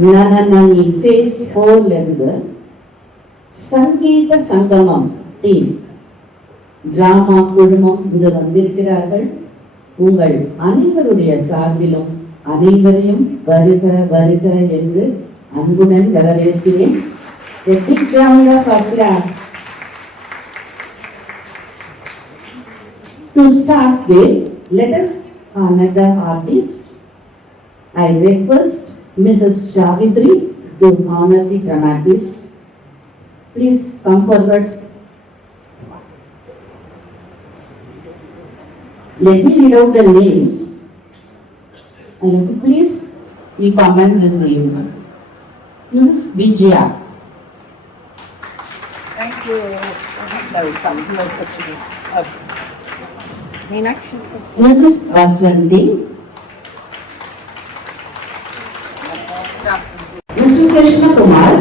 நனநனி face 4 இருந்து சங்கீத சங்கமம் டீம் டிராமா குழுமம் இங்கு வந்திருக்கிறார்கள். உங்கள் அனைவருடைய சார்பிலும் அனைவரையும் வருக வருக என்று அன்புடன் வரவேற்கிறேன். A big round of applause. To start with, let us honor the artist. I request Mrs. Savitri to honor the dramatist. Please come forward. Let me read out the names. And please, the comment receive. Mrs. Vijaya. Thank you. Mrs. Vasanthi. Mr. Krishna Kumar.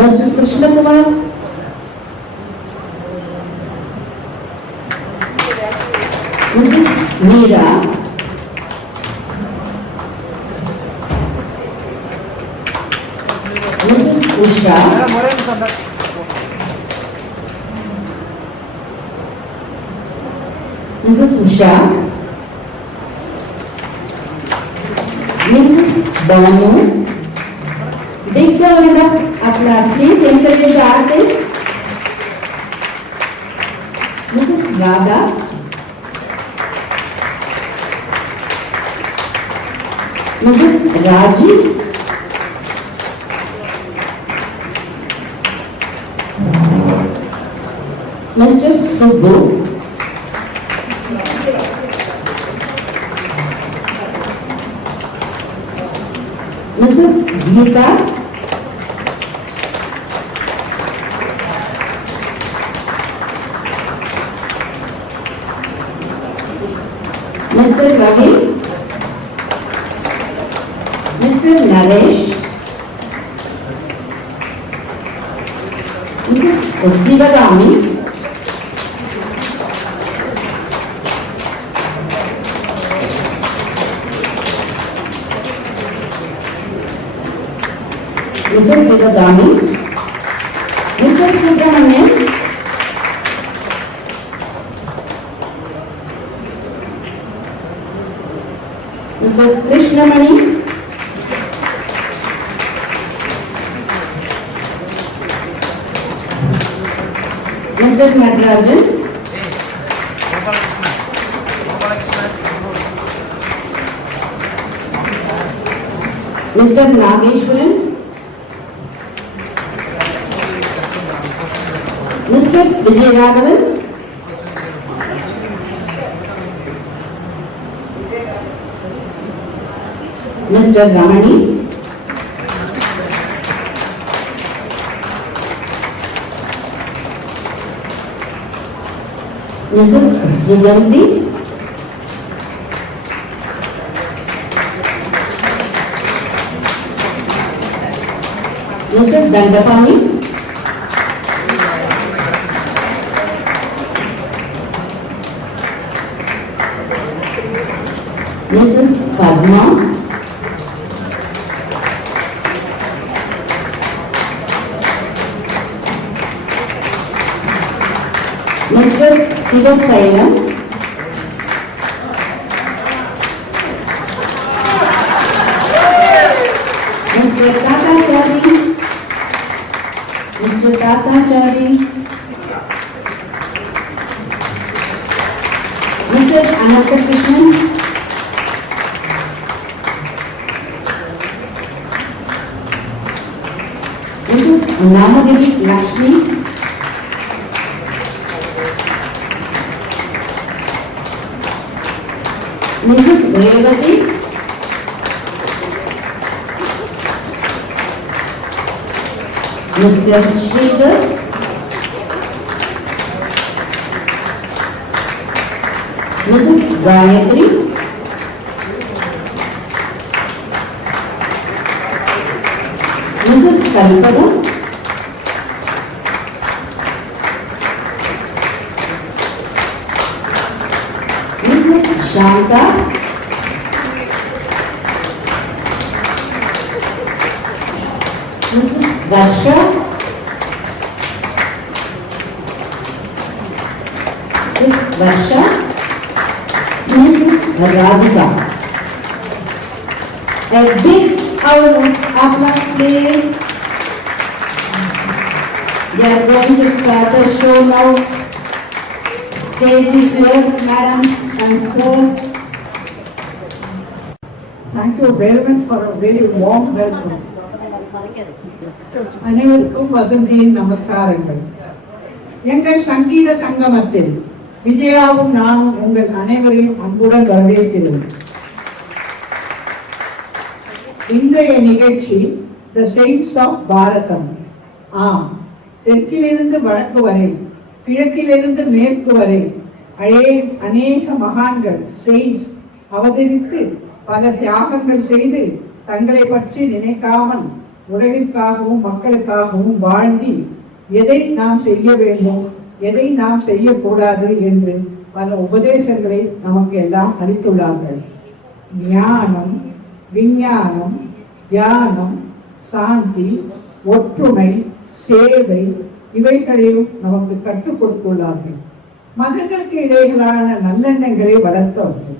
Mr. Krishna Kumar. Mrs. Meera. Mrs. Usha. Mrs. Usha. Mrs. Banu. Big round of applause, please. Encourage the artist. Mrs. Radha. Mrs. Raji. Mr. Subbu. Mrs. Geeta. Mr. Ravi. Mr. Naresh. Mrs. Sivagami. Mrs. Sivagami. Mr. Subramanian. Mr. Krishnamani. Mr. Natarajan. Mr. Nageshwaran. Mr. Vijayaraghavan. Mr. Ramani. Mrs. Sugandhi. Mr. Dandapani. Mrs. Padma. Mr. Sivasailam. Mr. Tatachari. Mr. Tatachari. Mr. Ananthakrishnan. Mrs. Namagiri Lakshmi. Mrs. Revati. Mr. Sridhar. Mrs. Gayatri. Mrs. Kalpada. Mrs. Shanta. Mrs. Varsha, Mrs. Varsha, Mrs. Radhika. A big applause, please. We are going to start the show now. Stage is yours, madams and sirs. Thank you very much for a very warm welcome. அனைவருக்கும் வசந்தியின் நமஸ்காரங்கள். எங்கள் சங்கீத சங்கமத்தில் விஜயாவும் நானும் உங்கள் அனைவரையும் அன்புடன் வரவேற்கிறோம். இன்றைய நிகழ்ச்சி த செயின்ட்ஸ் ஆஃப் பாரதம். ஆம், தெற்கிலிருந்து வடக்கு வரை, கிழக்கிலிருந்து மேற்கு வரை அநேக மகான்கள் செயின்ட்ஸ் அவதரித்து பல தியாகங்கள் செய்து தங்களை பற்றி நினைக்காமல் உலகிற்காகவும் மக்களுக்காகவும் வாழ்ந்து எதை நாம் செய்ய வேண்டும், எதை நாம் செய்யக்கூடாது என்று பல உபதேசங்களை நமக்கு எல்லாம் அளித்துள்ளார்கள். ஞானம், விஞ்ஞானம், தியானம், சாந்தி, ஒற்றுமை, சேவை இவைகளையும் நமக்கு கற்றுக் கொடுத்துள்ளார்கள். மதங்களுக்கு இடையிலான நல்லெண்ணங்களை வளர்த்தவர்கள்.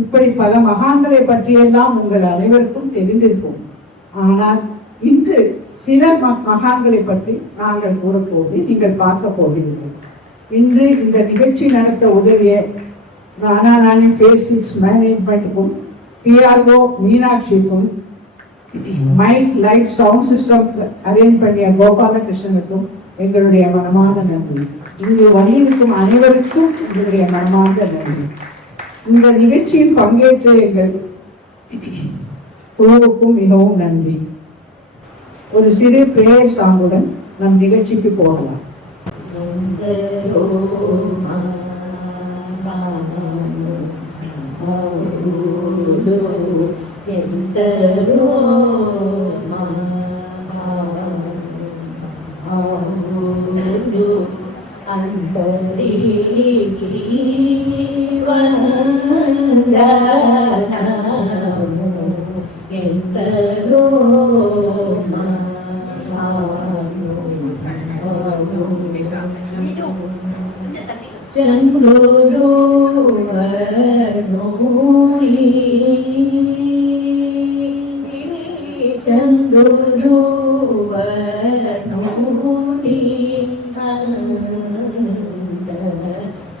இப்படி பல மகான்களை பற்றியெல்லாம் உங்கள் அனைவருக்கும் தெரிந்திருக்கும். ஆனால் இன்று சில மகான்களை பற்றி நாங்கள் கூறப்போது நீங்கள் பார்க்க போகிறீர்கள். இன்று இந்த நிகழ்ச்சி நடத்த உதவிய நானாநானி ஃபேஸ் 6 மேனேஜ்மெண்ட்டுக்கும், PRO மீனாட்சிக்கும், mike light sound system arrange பண்ணிய கோபாலகிருஷ்ணனுக்கும் எங்களுடைய மனமான நன்றி. இங்கு வணிகருக்கும் அனைவருக்கும் எங்களுடைய மனமான நன்றி. இந்த நிகழ்ச்சியில் பங்கேற்ற எங்கள் குழுவுக்கும் மிகவும் நன்றி. ஒரு சிறு பிரேயர் சாங்குடன் நம் நிகழ்ச்சிக்கு போகலாம்.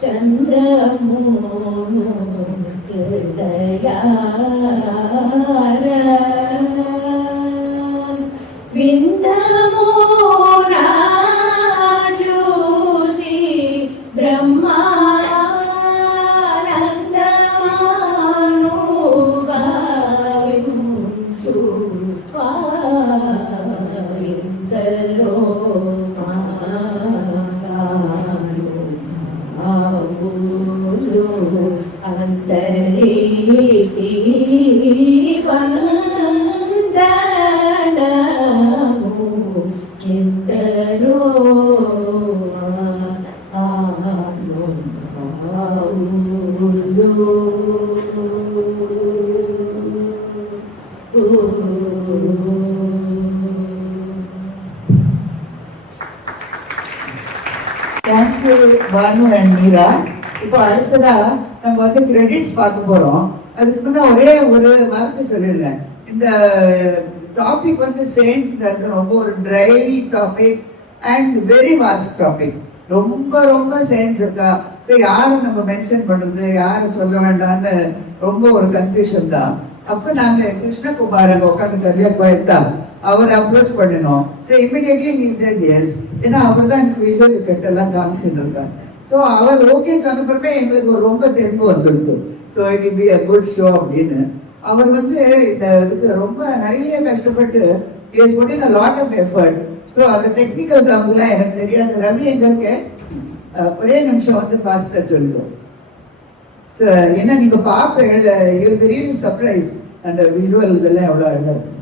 Chanduru Chandamunu Hridayara Vindamura Jusi Brahma Thank you, Banu and Meera. இப்போ அடுத்ததா நம்ம வந்து கிரெடிட்ஸ் பார்க்க போறோம். அதுக்கு முன்ன ஒரே ஒரு வார்த்தை சொல்லிடுறேன். இந்த டாபிக் வந்து செயின்ஸ் ரொம்ப ஒரு dry topic and very vast topic. ரொம்ப ரொம்ப செயின்ஸ் இருக்கா. ஸோ யாரை நம்ம மென்ஷன் பண்றது, யாரை சொல்ல வேண்டாம்னு ரொம்ப ஒரு கன்ஃபியூஷன் தான். அப்போ நாங்கள் கிருஷ்ணகுமார் அங்கே உட்காந்து இல்லையா கோயத்தா, அவர் அப்ரோச் பண்ணினோம். So immediately he said yes. ஏன்னா அவர் தான் எனக்கு விஷுவல் எஃபெக்ட் எல்லாம் காமிச்சுட்டு இருக்கார். ஸோ அவர் ஓகே சொன்ன பிறகு எங்களுக்கு ஒரு ரொம்ப தெம்பு வந்துடுது. So it will be a good show அப்படின்னு. அவர் வந்து இந்த இதுக்கு ரொம்ப நிறைய கஷ்டப்பட்டு is put in a lot of effort. So அந்த டெக்னிக்கல் டேர்ம்ஸ்லாம் எனக்கு தெரியாது. ரவி எங்களுக்கு ஒரே நிமிஷம் வந்து ஃபாஸ்ட்டாக சொல்லுவோம். ஸோ ஏன்னா நீங்கள் பார்ப்பேன், you will be really surprise அந்த விஷுவல் இதெல்லாம் எவ்வளோ அழகாக இருக்கும்.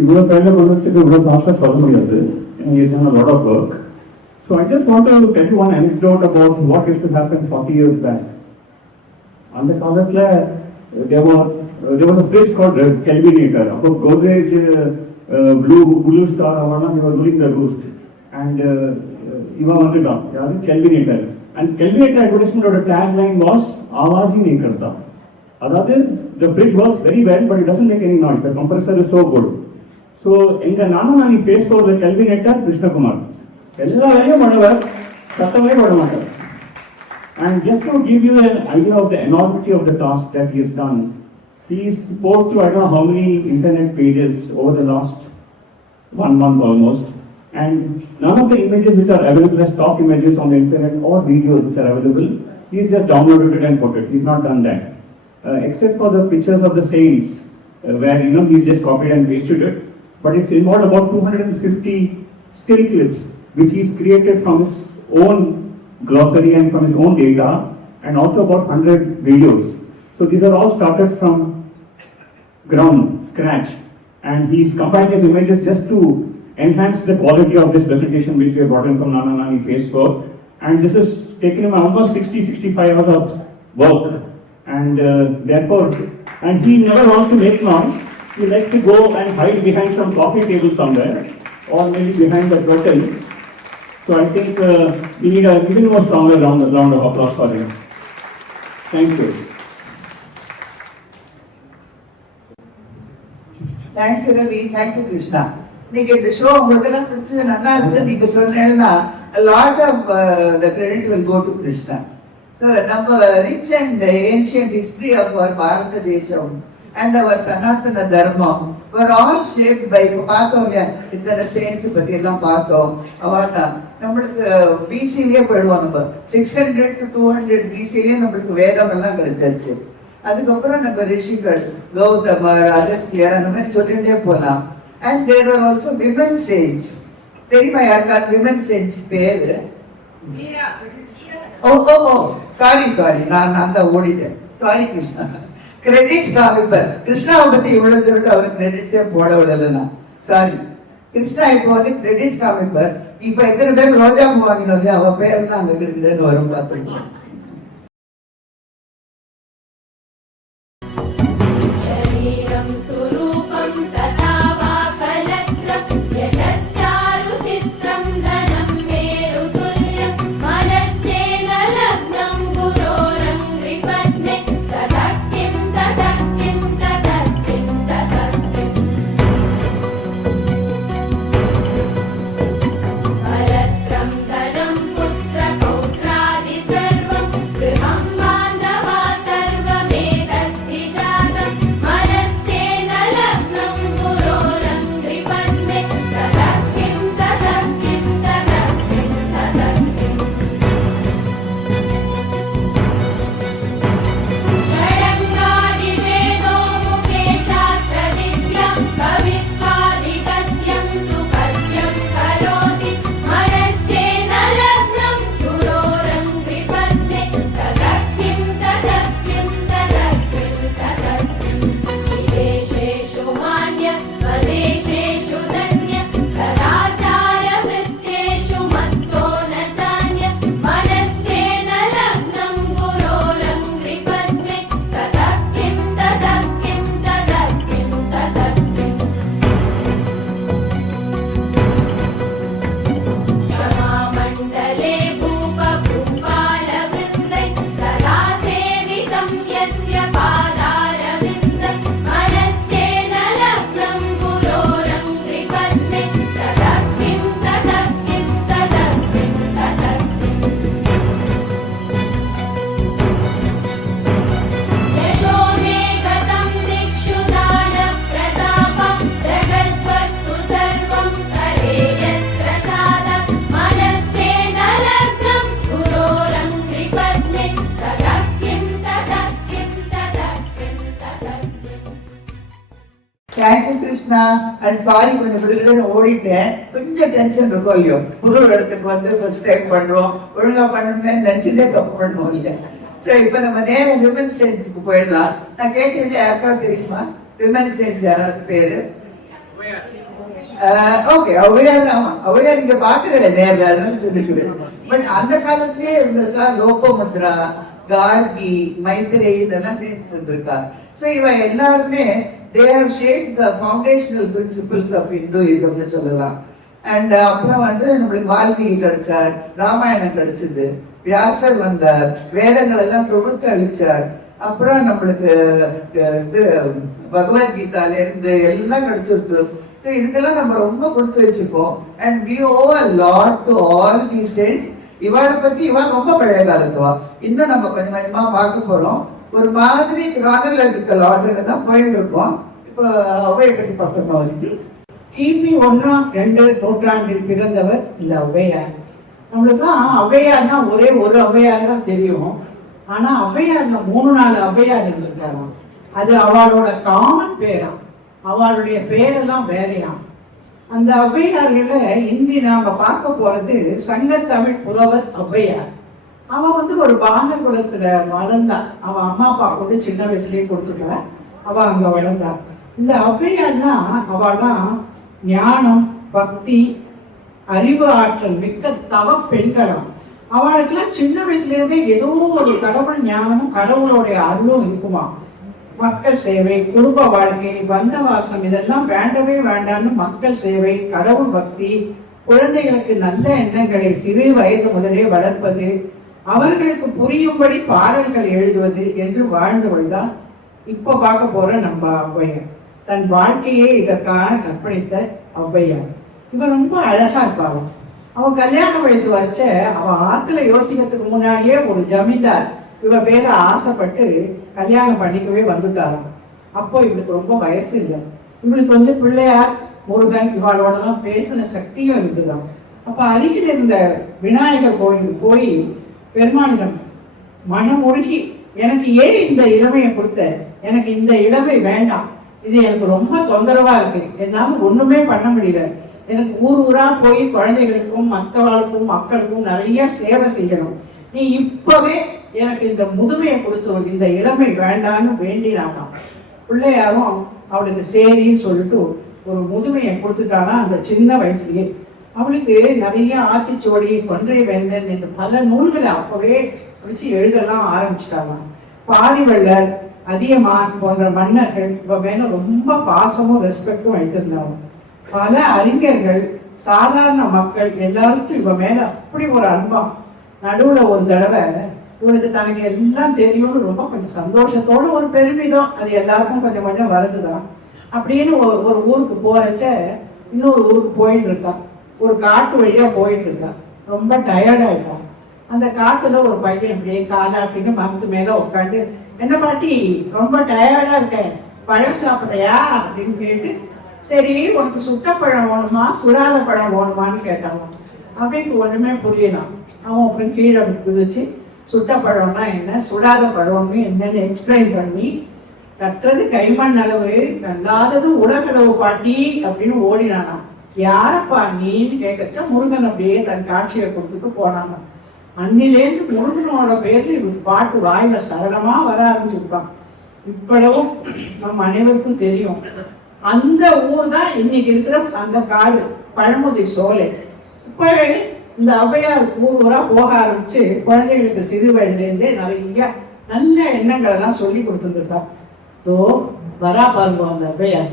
இவ்வளோ கையில் பண்ணுறதுக்கு இவ்வளோ ஃபாஸ்ட்டாக சொல்ல முடியாது. It's done a lot of work. So I just want to tell you one anecdote about what used to happen 40 years back. அந்த காலத்தில் there was a place called Kelvinator. அப்போ கோத்ரேஜ் Blue Star அவனா he was ruling the roost and இவன் வந்துட்டான் யாரு Kelvinator and Kelvinator advertisementோட tagline was आवाज ही नहीं करता அதாவது the fridge works very well but it doesn't make any noise, the compressor is so good. So எங்க நானி ஃபேஸ் ஸ்டோர்ல கெல்வினேட்டர் கிருஷ்ணகுமார் எல்லா வேலையும் பண்ணுவார், சத்தமே போட மாட்டார். And just to give you an idea of the enormity of the task that he has done, he's poured through I don't know how many internet pages over the last 1 month almost, and none of the images which are available as stock images on the internet or videos which are available, he's just downloaded it and put it. He's not done that, except for the pictures of the saints, where he's just copied and pasted it. But it's involved about 250 still clips which he's created from his own glossary and from his own data, and also about 100 videos. So these are all started from ground, scratch, and he's compiled his images just to enhance the quality of this presentation which we have brought in from Nani Facebook. And this has taken him almost 60-65 hours of work, and therefore, and he never wants to make noise. He likes to go and hide behind some coffee table somewhere, or maybe behind the curtains. So I think we need a even more stronger round of applause for him. Thank you. Thank you, Ravi. Thank you, Krishna. நீங்க இந்த show உங்களுக்கு பிடிச்சது நல்லா இருக்கு நீங்க சொன்னீங்கன்னா a lot of the credit will go to Krishna. So நம்ம rich and ancient history of our Bharata Desham and our Sanatana Dharma were all shaped by பார்த்தோம் இல்லையா இத்தனை saints பத்தி எல்லாம் பார்த்தோம். அவனா நம்மளுக்கு பிசிலேயே போயிடுவோம், நம்ம 600 to 200 பிசிலேயே நம்மளுக்கு வேதம் எல்லாம் கிடைச்சாச்சு. அதுக்கப்புறம் நம்ம ரிஷிகள் கௌதமர் அகஸ்தியர் அந்த மாதிரி சொல்லிட்டே போலாம். And there are also women saints. தெரியுமா யாருக்கா women saints பேரு? சாரி நான் தான் ஓடிட்டேன். சாரி கிருஷ்ணா. கிரெடிட்ஸ் காமிப்பேன். கிருஷ்ணாவை பத்தி இவ்வளவு சொல்லிட்டு அவர் கிரெடிட்ஸே போட விடலைன்னா சாரி. கிருஷ்ணா இப்போ வந்து கிரெடிட்ஸ் காமிப்பார். இப்ப எத்தனை பேர் ரோஜா பூ வாங்கினோம் இல்லையா, அவ பேர்லாம் அந்த கிரெடிட் வரும் பார்த்துக்கலாம். தேங்க்யூ கிருஷ்ணா. அண்ட் சாரி கொஞ்சம் விடுதலை ஓடிட்டேன், கொஞ்சம் டென்ஷன் இருக்கும் இல்லையோ, புது இடத்துக்கு வந்து ஃபர்ஸ்ட் டைம் பண்றோம், ஒழுங்கா பண்ணணுமே நினைச்சுட்டே தப்பு பண்ணுவோம் இல்லையா. சரி, இப்ப நம்ம நேரம் விமன் சயின்ஸுக்கு போயிடலாம். நான் கேட்டேன் யாருக்கா தெரியுமா விமன் சயின்ஸ் யாராவது பேரு? ஓகே, ஔவையார். ஆமா, ஔவையார் இங்க பாக்குறேன் நேரில், அதனால சொல்லிட்டு. பட் அந்த காலத்திலேயே இருந்திருக்கா லோகமுத்ரா, கார்கி, மைத்ரேயி, இதெல்லாம் சயின்ஸ் இருந்திருக்கா. ஸோ இவன் எல்லாருமே they have shaped the foundational principles of Hinduism னு சொல்லலாம். அண்ட் அப்புறம் வந்து நம்மளுக்கு வால்மீகி கிடைச்சார், ராமாயணம் கிடைச்சது, வியாசர் வந்தார், வேதங்கள் எல்லாம் தொகுத்து அளிச்சார். அப்புறம் நம்மளுக்கு இது பகவத்கீதால இருந்து எல்லாம் கிடைச்சிருக்கு. ஸோ இதுக்கெல்லாம் நம்ம ரொம்ப கொடுத்து வச்சுப்போம். And we owe a lot to all these saints. இவாளை பத்தி இவன் ரொம்ப பழைய காலத்துவா. இன்னும் நம்ம கொஞ்சம் கொஞ்சமா பார்க்க போறோம். ஒரு மாதிரி கிரானலாஜிக்கல் ஆர்டர்ல தான் போயிட்டு இருக்கோம். இப்போ அவையை பத்தி பார்க்கணும் வசதி. கிபி 1-2 நூற்றாண்டில் பிறந்தவர் இந்த ஔவையார். நம்மளுக்குலாம் ஔவையார்னா ஒரே ஒரு ஔவையார் தான் தெரியும். ஆனா ஔவையார்ல 3-4 ஔவையார் இருந்திருக்காராம். அது அவளோட காமன் பேராம், அவளுடைய பேரெல்லாம் வேறையாம். அந்த ஔவையார்களை இன்றி நாம பார்க்க போறது சங்கத்தமிழ் புலவர் ஔவையார். அவன் வந்து ஒரு பாந்த குலத்துல வளர்ந்தா. அவன் அம்மா அப்பா கொண்டு சின்ன வயசுலயே கொடுத்துட்டா. அவ அங்க வளர்ந்தா. இந்த ஔவையார்னா அவெல்லாம் ஞானம், பக்தி, அறிவு ஆற்றல் மிக்க தவ பெண்களும். அவளுக்கெல்லாம் சின்ன வயசுல இருந்தே ஏதோ ஒரு கடவுள் ஞானமும் கடவுளுடைய அருளும் இருக்குமா. மக்கள் சேவை, குடும்ப வாழ்க்கை, பந்தவாசம் இதெல்லாம் வேண்டவே வேண்டான்னு மக்கள் சேவை, கடவுள் பக்தி, குழந்தைகளுக்கு நல்ல எண்ணங்களை சிறு வயது முதலே வளர்ப்பது, அவர்களுக்கு புரியும்படி பாடல்கள் எழுதுவது என்று வாழ்ந்தவள் தான் இப்ப பார்க்க போற நம்ம ஔவையார். தன் வாழ்க்கையே இதற்காக அர்ப்பணித்த ஔவையார். இவன் ரொம்ப அழகா இருப்பாங்க. அவன் கல்யாண வயசு வரைச்ச அவன் ஆத்துல யோசிக்கிறதுக்கு முன்னாடியே ஒரு ஜமீன்தார் இவ பேர ஆசைப்பட்டு கல்யாணம் பண்ணிக்கவே வந்துட்டாராம். அப்போ இவளுக்கு ரொம்ப வயசு இல்லை. இவளுக்கு வந்து பிள்ளையார், முருகன் இவாளோடலாம் பேசின சக்தியும் இருந்துதான். அப்ப அருகில் இருந்த விநாயகர் கோயிலுக்கு போய் பெருமானிடம் மனமுருகி, எனக்கு ஏன் இந்த இளமையை கொடுத்த, எனக்கு இந்த இளமை வேண்டாம், இது எனக்கு ரொம்ப தொந்தரவா இருக்கு, என்னால ஒண்ணுமே பண்ண முடியல, எனக்கு ஊர் ஊரா போய் குழந்தைகளுக்கும் மற்றவர்களுக்கும் மக்களுக்கும் நிறைய சேவை செய்யணும், நீ இப்பவே எனக்கு இந்த முதுமையை கொடுத்துரு, இந்த இளமை வேண்டான்னு வேண்டினாதான். பிள்ளையாரும் அவளுக்கு சரின்னு சொல்லிட்டு ஒரு முதுமையை கொடுத்துட்டானா அந்த சின்ன வயசுலயே. அவளுக்கு நிறைய ஆத்திச்சோடி, கொன்றை வேந்தன் என்று பல நூல்களை அப்பவே படிச்சு எழுதலாம் ஆரம்பிச்சிட்டாங்க. பாரிவள்ளர், அதியமான் போன்ற மன்னர்கள் இவ மேல ரொம்ப பாசமும் ரெஸ்பெக்டும் வைத்திருந்தாங்க. பல அறிஞர்கள், சாதாரண மக்கள் எல்லாருக்கும் இவ மேல அப்படி ஒரு அன்பம். நடுவுல ஒரு தடவை இவனுக்கு தனக்கு எல்லாம் தெரியும்னு ரொம்ப கொஞ்சம் சந்தோஷத்தோட ஒரு பெருமிதம், அது எல்லாருக்கும் கொஞ்சம் கொஞ்சம் வருதுதான். அப்படின்னு ஒரு ஊருக்கு போறச்ச இன்னொரு ஊருக்கு போயிட்டு இருக்கான். ஒரு காட்டு வழியா போயிட்டு இருக்கான். ரொம்ப டயர்டாயிட்டான். அந்த காட்டுல ஒரு பையன் இப்படியே காலாட்டின்னு மரத்து மேல உட்காந்து, என்ன பாட்டி ரொம்ப டயர்டா இருக்க, பழம் சாப்பிட்றியா அப்படின்னு கேட்டு, சரி உனக்கு சுட்ட பழம் வேணுமா சுடாத பழம் வேணுமான்னு கேட்டாங்க. அப்படின்னு ஒண்ணுமே புரியலாம். அவன் அப்புறம் கீழே குதிச்சு சுட்ட பழம்னா என்ன, சுடாத பழம்னு என்னன்னு எக்ஸ்பிளைன் பண்ணி, கற்றது கைமண் அளவு, கண்டாதது உலகளவு பாட்டி அப்படின்னு ஓடினானா. யாரப்பா நீன்னு கேட்கச்சா முருகன் அப்படியே தன் காட்சியை கொடுத்துட்டு போனாங்க. அன்னிலேருந்து முருகனோட பேர்ல இவருக்கு பாட்டு வாயில சரளமா வர ஆரம்பிச்சுட்டான். இப்படவும் நம்ம அனைவருக்கும் தெரியும். அந்த ஊர் தான் இன்னைக்கு இருக்கிற அந்த காடு, பழமுதி சோலை. இப்ப இந்த ஔவையார் ஊர் ஊரா போக ஆரம்பிச்சு குழந்தைகளுக்கு சிறு வயதுலேருந்தே நிறைய நல்ல எண்ணங்களை எல்லாம் சொல்லி கொடுத்துருக்கா. தோ வரா பாருங்க அந்த ஔவையார்.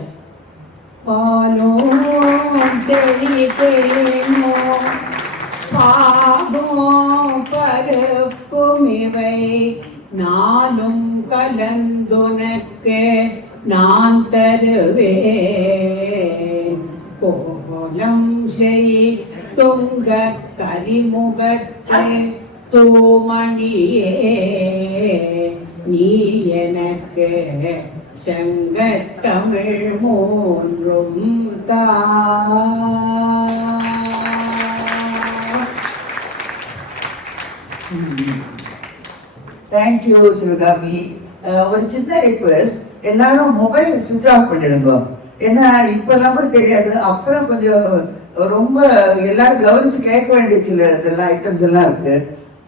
பாகும் பருப்பும் இவை நானும் கலந்துனக்கு நான் தருவேன், கோலம் செய் துங்க கரிமுகத்து தூமணியே, நீ எனக்கு செங்கத்தமிழ் மூன்றும் தா. தேங்க்யூ சிவகாமி. ஒரு சின்ன ரிக்வெஸ்ட், எல்லாரும் மொபைல் சுவிட்ச் ஆஃப் பண்ணிடுங்க. ஏன்னா இப்பெல்லாம் கூட தெரியாது, அப்புறம் கொஞ்சம் ரொம்ப எல்லாரும் கவனிச்சு கேட்க வேண்டிய சில இதெல்லாம் ஐட்டம்ஸ் எல்லாம் இருக்கு.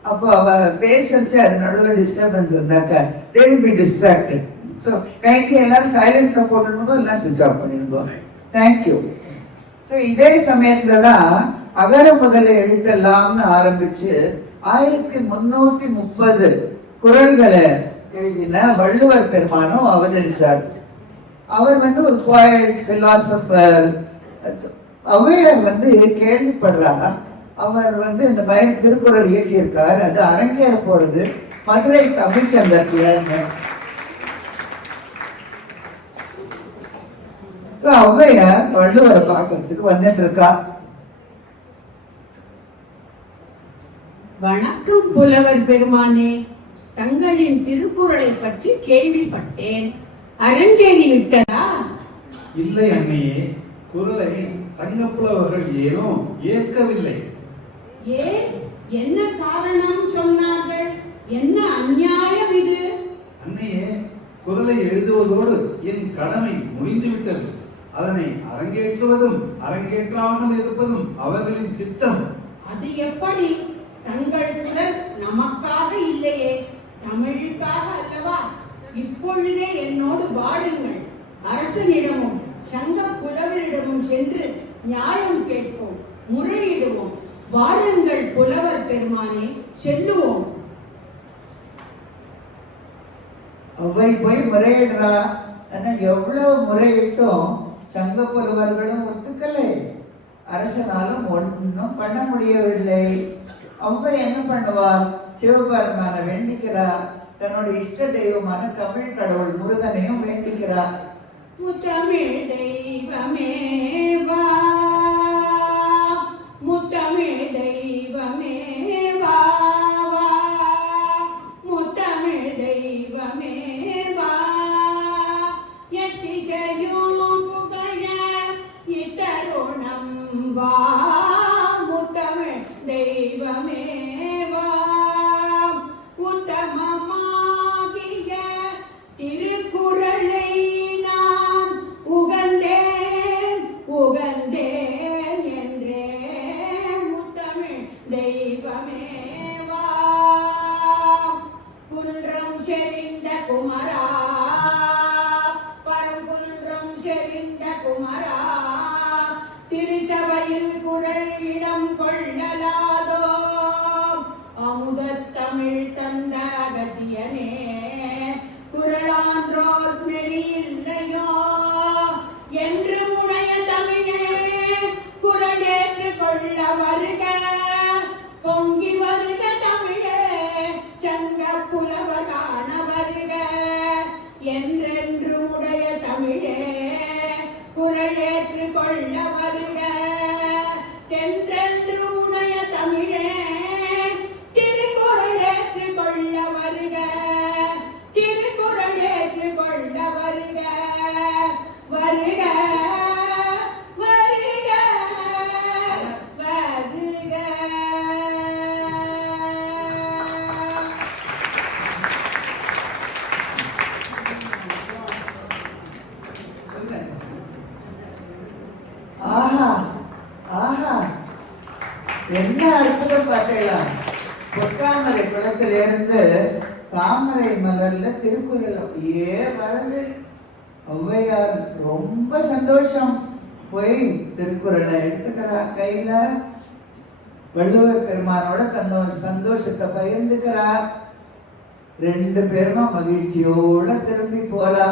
அப்போ அவ பேசுறச்சு அது நடுவில் டிஸ்டர்பன்ஸ் இருந்தாக்கா they will be distracted. So kindly எல்லாரும் சைலண்ட்ல போட்டுருந்தோம், எல்லாம் சுவிட்ச் ஆஃப் பண்ணிடுங்க. தேங்க்யூ. ஸோ இதே சமயத்துல தான் அகர முதல எழுத்தெல்லாம்னு ஆரம்பிச்சு 1330 குறள்களை எழுதின வள்ளுவர் பெருமானும் அவதரிச்சார். அவர் வந்து ஒரு poet, philosopher. ஔவையார் வந்து கேள்விப்படுறாங்க. அவர் வந்து இந்த மாதிரி திருக்குறள் இயற்றியிருக்கார். அது அரங்கேற போறது மதுரை தமிழ் சங்கத்துல. ஔவையார் வள்ளுவரை பார்க்கறதுக்கு வந்துட்டு இருக்கா. வணக்கம் புலவர் பெருமானே, தங்களின் திருக்குறளை பற்றி கேள்விப்பட்டேன். அரங்கேறி விட்டதா? இல்லை அன்னையே, குறளை சங்கப்புலவர்கள் ஏனோ ஏற்கவில்லை. ஏன்? என்ன காரணம் சொன்னார்கள்? என்ன அநியாயம் இது? அன்னையே, குறளை எழுதுவதோடு என் கடமை முடிந்துவிட்டது. அதனை அரங்கேற்றுவதும் அரங்கேற்றாமல் இருப்பதும் அவர்களின் சித்தம். அது எப்படி? தங்கள் குரல் நமக்காக இல்லையே, தமிழுக்காக அல்லவா? இப்பொழுதே என்னோடு வாருங்கள். அரசனிடமும் சங்க புலவரிடமும் சென்று நியாயம் கேட்போம், முறையிடுவோம். வாருங்கள் புலவர் பெருமானே, செல்லுவோம். ஔவை போய் முறையிடுறா. ஆனா எவ்வளவு முறையிட்டும் சங்க புலவர்களும் ஒத்துக்கலை. அரசனாலும் ஒன்றும் பண்ண முடியவில்லை. ஔவை என்ன பண்ணுவா? சிவபெருமான வேண்டிக்கிறா. தன்னோட இஷ்ட தெய்வமான தமிழ் கடவுள் முருகனையும் வேண்டிக்கிறா. முத்தமிழ் தெய்வமே வா, முத்தமிழ் தெய்வமே வா வா, முத்தமிழ் தெய்வமே வா, எத்திசையும் புகழ இத்தருணம் வா, முத்தமிழ் தெய்வமே வா. உத்தமமாகிய திருக்குறளை நான் உகந்தேன் உகந்தேன் என்றே, முத்தமிழ் தெய்வமே வா. குன்றம் செறிந்த குமரா, பரங்குன்றம் செறிந்த குமரா, திருச்சபையில் குறள் இடம் கொள்ளலாதோ, அமுதத் தமிழ் தந்த அகத்தியனே, குறளான்றோர் நெறி இல்லையோ என்று முனைய தமிழே, குறள் ஏற்று கொள்ள வருக, பொங்கி வருக தமிழே, சங்க புலவர் காண வருக, என்றென்று உடைய தமிழே, குறள் ஏற்று கொள்ள வருக, என்றென்று உடைய தமிழே, திருக்குறள் ஏற்று கொள்ள வருக, திருக்குறள் ஏற்று கொள்ள வருக, வருக வருக வருக. ஆஹா ஆஹா, என்ன அற்புதம் பார்த்தீங்களா? பொற்றாமரை குளத்திலிருந்து தாமரை மலர்ல திருக்குறள் அப்படியே வருது. ஔவையார் ரொம்ப சந்தோஷம். போய் திருக்குறளை எடுத்துக்கிறா கையில. வள்ளுவர் பெருமானோட தன்னோட சந்தோஷத்தை பகிர்ந்துக்கிறா. ரெண்டு பேருமா மகிழ்ச்சியோட திரும்பி போறா.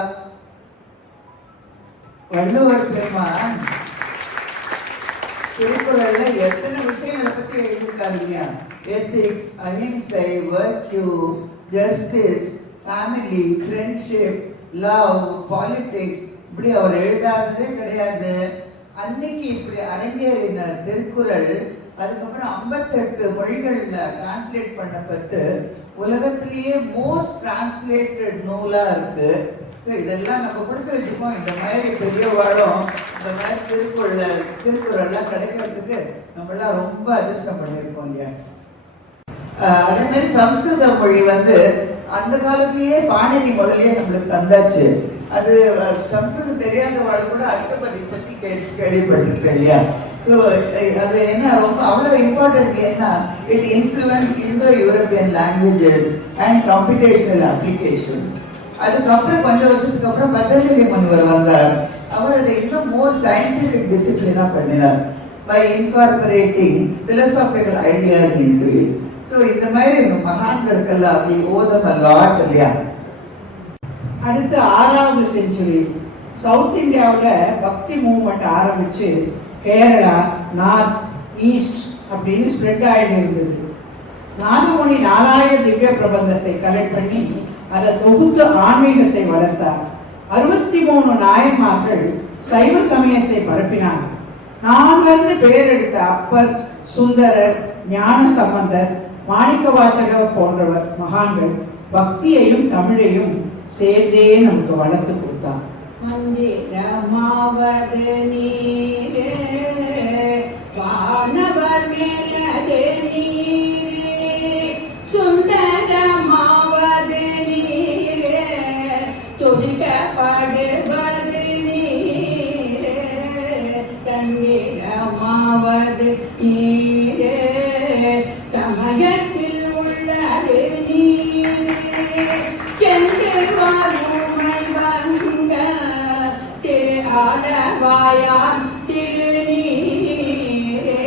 வள்ளுவர் பெருமான் திருக்குறள்ல எத்தனை விஷயங்களை பத்தி எழுதியிருக்காரு இல்லையா? எத்திக்ஸ், அஹிம்சை, virtue, justice, family, friendship, love, politics, இப்படி அவர் எழுதாததே கிடையாது. அன்னைக்கு இப்படி அரங்கேறின திருக்குறள் அதுக்கப்புறம் 58 மொழிகள்ல டிரான்ஸ்லேட் பண்ணப்பட்டு உலகத்திலேயே மோஸ்ட் டிரான்ஸ்லேட்டட் நூலா இருக்கு. ஸோ இதெல்லாம் நம்ம கொடுத்து வச்சுப்போம். இந்த மாதிரி பெரிய வாழும் இந்த மாதிரி திருக்குறள்லாம் கிடைக்கிறதுக்கு நம்மளாம் ரொம்ப அதிர்ஷ்டம் பண்ணியிருக்கோம் இல்லையா? அதே மாதிரி சம்ஸ்கிருத மொழி வந்து அந்த காலத்திலேயே பாணினி முதல்லயே நம்மளுக்கு தந்தாச்சு. அது சம்ஸ்கிருதம் தெரியாதவாள் கூட அஷ்டபதி பற்றி கேள்விப்பட்டிருக்கேன் இல்லையா? ஸோ அது என்ன ரொம்ப அவ்வளோ இம்பார்ட்டன்ஸ் என்ன, it influence Indo European languages and computational applications. அதுக்கப்புறம் கொஞ்சம் வருஷத்துக்கு அப்புறம் பதஞ்சலி முனிவர் வந்தார். அவர் அதை இன்னும் மோர் சயின்டிஃபிக் டிசிப்ளினா பண்ணினார் by incorporating philosophical ideas into it. So இந்த மாதிரி மகான்களுக்கெல்லாம் அப்படி ஓதம் லாட் இல்லையா? அடுத்து 6வது செஞ்சுரி சவுத் இந்தியாவில் பக்தி மூவ்மெண்ட் ஆரம்பித்து கேரளா, நார்த், ஈஸ்ட் அப்படின்னு ஸ்ப்ரெட் ஆகிட்டு இருந்தது. நாதமுனி 4000 திவ்ய பிரபந்தத்தை கலெக்ட் பண்ணி அதை தொகுத்து ஆன்மீகத்தை வளர்த்தார். 63 நாயன்மார்கள் சைவ சமயத்தை பரப்பினார். 4 பெயர் எடுத்த அப்பர், சுந்தரர், ஞான சம்பந்தர், மாணிக்க வாசகர் போன்றவர் மகான்கள் பக்தியையும் தமிழையும் சேர்ந்தே நமக்கு வளர்த்து கொடுத்தார். மந்திரமாவது நீரே, வானவர் மேலது நீரே, சுந்தரமாவது நீரே, துதிக்கப்படுவது நீரே, தந்திரமாவது நீரே, சமயத்தில் உள்ளது நீரே, செந்தில்வாருமை வந்த திரு ஆலவாயான் திருநீரே.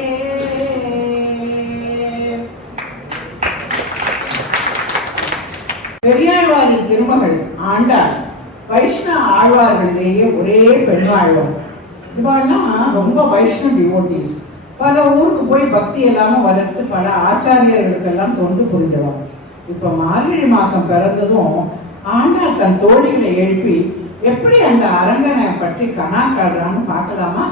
பெரியாழ்வாரின் திருமகள் ஆண்டாள் வைஷ்ணவ ஆழ்வார்களிலேயே ஒரே பெண் ஆழ்வார். இவாள்லாம் ரொம்ப வைஷ்ணவ டிவோட்டீஸ். பல ஊருக்கு போய் பக்தி எல்லாமே வளர்த்து பல ஆச்சாரியர்களுக்கெல்லாம் தொண்டு புரிஞ்சவாள். இப்போ மார்கழி மாதம் பிறந்ததும் ஆண்டாள் தன் தோழிகளை எழுப்பி எப்படி அந்த அரங்கனை பற்றி கனா காடுறான்னு பார்க்கலாமா?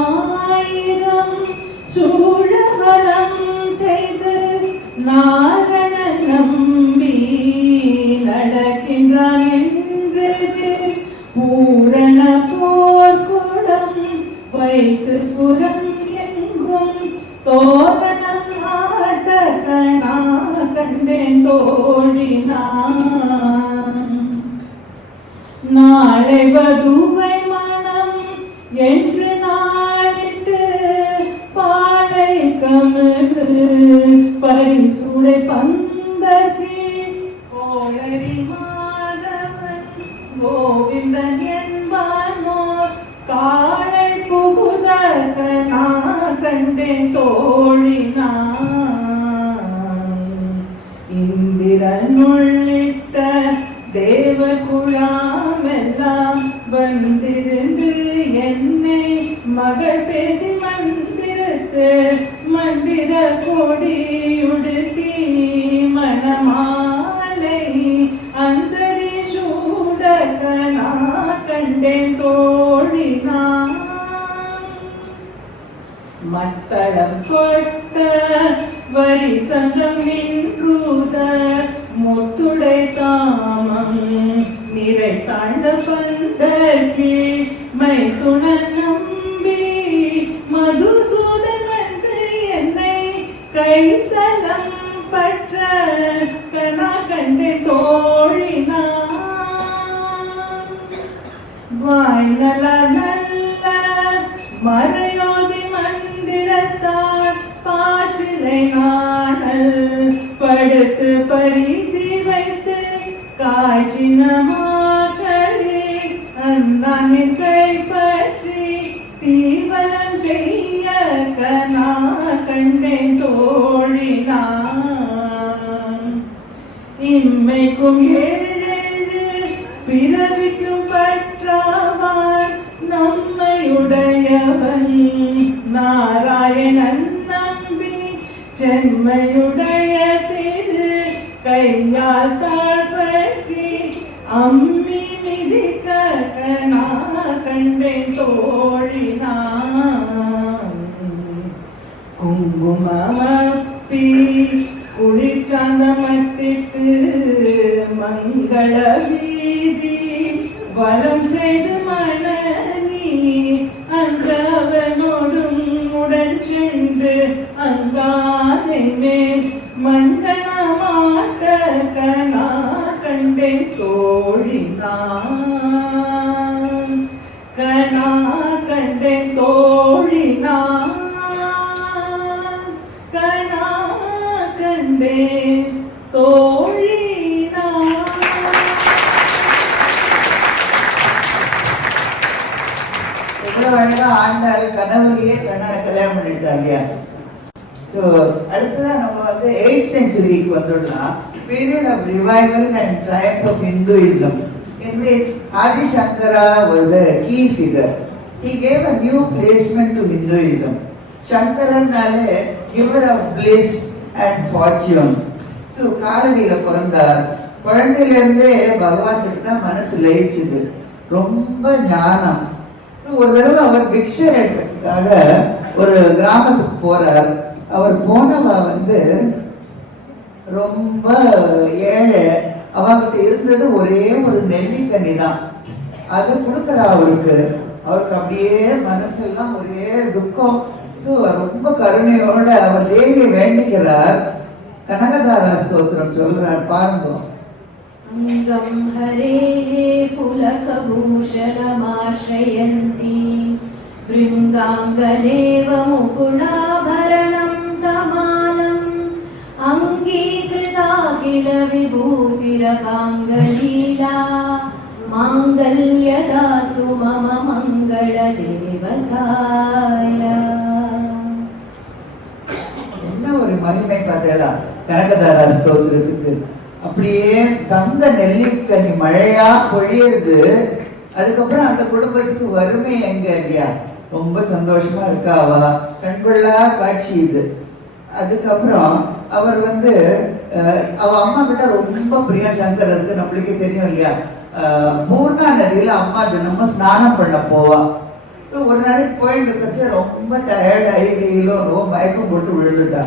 வாரணமாயிரம் சூழவரம் செய்து நாரண நம்பி நடக்கின்றான் என்று பூரண போர்க்குடம் வைத்து புறம் எங்கும் தோரணம் ஆட்ட கணா கண்டேன் தோழினான். நாளை வதுவை மனம் என்று நாளிட்டு பாடை கமது பரிசுடை பந்தகி கோளரி மாதவன் கோவிந்தன் என்பானோ காளை புகுதற்கனா கண்டேன் தோழினான். இந்திரன் உள்ளிட்ட தேவ குழாமெல்லாம் வந்திருந்து என்னை மகள் பேசி மந்திரத்து மந்திர கொடியுடுத்தி மணமாலை அந்தரி சூடகனா கண்டேன் தோழினான். மத்தளம் கொட்ட வரி சங்கம் நின்றுத முத்துடை தாமம் நிறை தாழ்ந்த பந்தர்கி மைத்துணன் நம்பி மதுசூதன் வந்து என்னை கைத்தலம் பற்ற கணா கண்டு தோழினான். வாய்நல நல்ல மறையோதி மந்திரத்தால் பாசிலை நாணல் படுத்து பரிதி வைத்து காய்ச்சின மாக்களே அண்ணானின் கைப்பற்றி தீவனம் செய்ய கனா கண்டேன் தோழினான். இம்மைக்கும் ஏழேழு பிறவிக்கும் பற்றாவான் நம்மையுடையவன் நாராயணன் நம்பி செம்மையுடைய திரு கையால் தாழ்பற்றி அம்மி மிதிக்க கனா கண்டேன் தோழினான். குங்குமப்பி குளிர்ச்சாந்தமத்திட்டு மங்கள வீதி வலம் செய்து மணனி அங்கவனோடும் உடன் சென்று அங்காதை மேல் மண்டனமாட்ட கனா கண்டேன் தோழினான். கனா கண்டேன் தோழினான். நான் கணா கண்டே தோழி நான். எவ்வளவு அழகா ஆண்டாள் கனவுலயே கண்ணனை கல்யாணம் பண்ணிட்டாங்க இல்லையா? ஸோ அடுத்ததான் நம்ம வந்து 8th centuryக்கு வந்துடலாம். Period of revival and triumph of Hinduism in which Adi Shankara was a key figure. He gave a new placement to Hinduism. Shankaranaale giver of bliss and fortune. So காலடியில பிறந்தார். குழந்தையிலேருந்தே பகவான் கிட்ட தான் மனசு லயிச்சுது. ரொம்ப ஞானம். ஸோ ஒரு தடவை அவர் பிக்ஷை எடுக்கிறதுக்காக ஒரு கிராமத்துக்கு போறார். அவர் போனவ வந்து ரொம்ப ஏழை. அவங்கிட்ட இருந்தது ஒரே ஒரு நெல்லிக்கனி தான். அதை கொடுக்குறா அவருக்கு. அப்படியே மனசெல்லாம் ஒரே துக்கம். ஸோ ரொம்ப கருணையோட அவர் தேவியை வேண்டிக்கிறார். கனகதாரா ஸ்தோத்திரம் சொல்றார், பாருங்க. அங்கம் ஹரேஹே புலகபூஷணமாஶ்ரயந்தி ப்ருங்காங்கனேவ முகுளாபரணம் தமாலம் அங்கீகிருதா கில விபூதிரபாங்கலீலா மாங்கல்யதாஸ்து மம மங்கள தேவதாய. என்ன ஒரு மகிமை பார்த்தேடா கனகதாரா ஸ்தோத்திரத்துக்கு. அப்படியே தங்க நெல்லிக்கனி மழையா பொழியுது. அதுக்கப்புறம் அந்த குடும்பத்துக்கு வறுமை எங்க இல்லையா? ரொம்ப சந்தோஷமா இருக்காவா, கண்கொள்ளா காட்சி இது. அதுக்கப்புறம் அவர் வந்து அவ அம்மா கிட்ட ரொம்ப பிரியா சங்கரருக்கு நம்மளுக்கே தெரியும் இல்லையா? பூர்ணா நதியில அம்மா தினமும் ஸ்நானம் பண்ண போவா. ஸோ ஒரு நாளைக்கு போயிட்டு இருக்கிறச்சு ரொம்ப டயர்ட் ஆகி வெயிலும் ரொம்ப மயக்கம் போட்டு விழுந்துட்டா.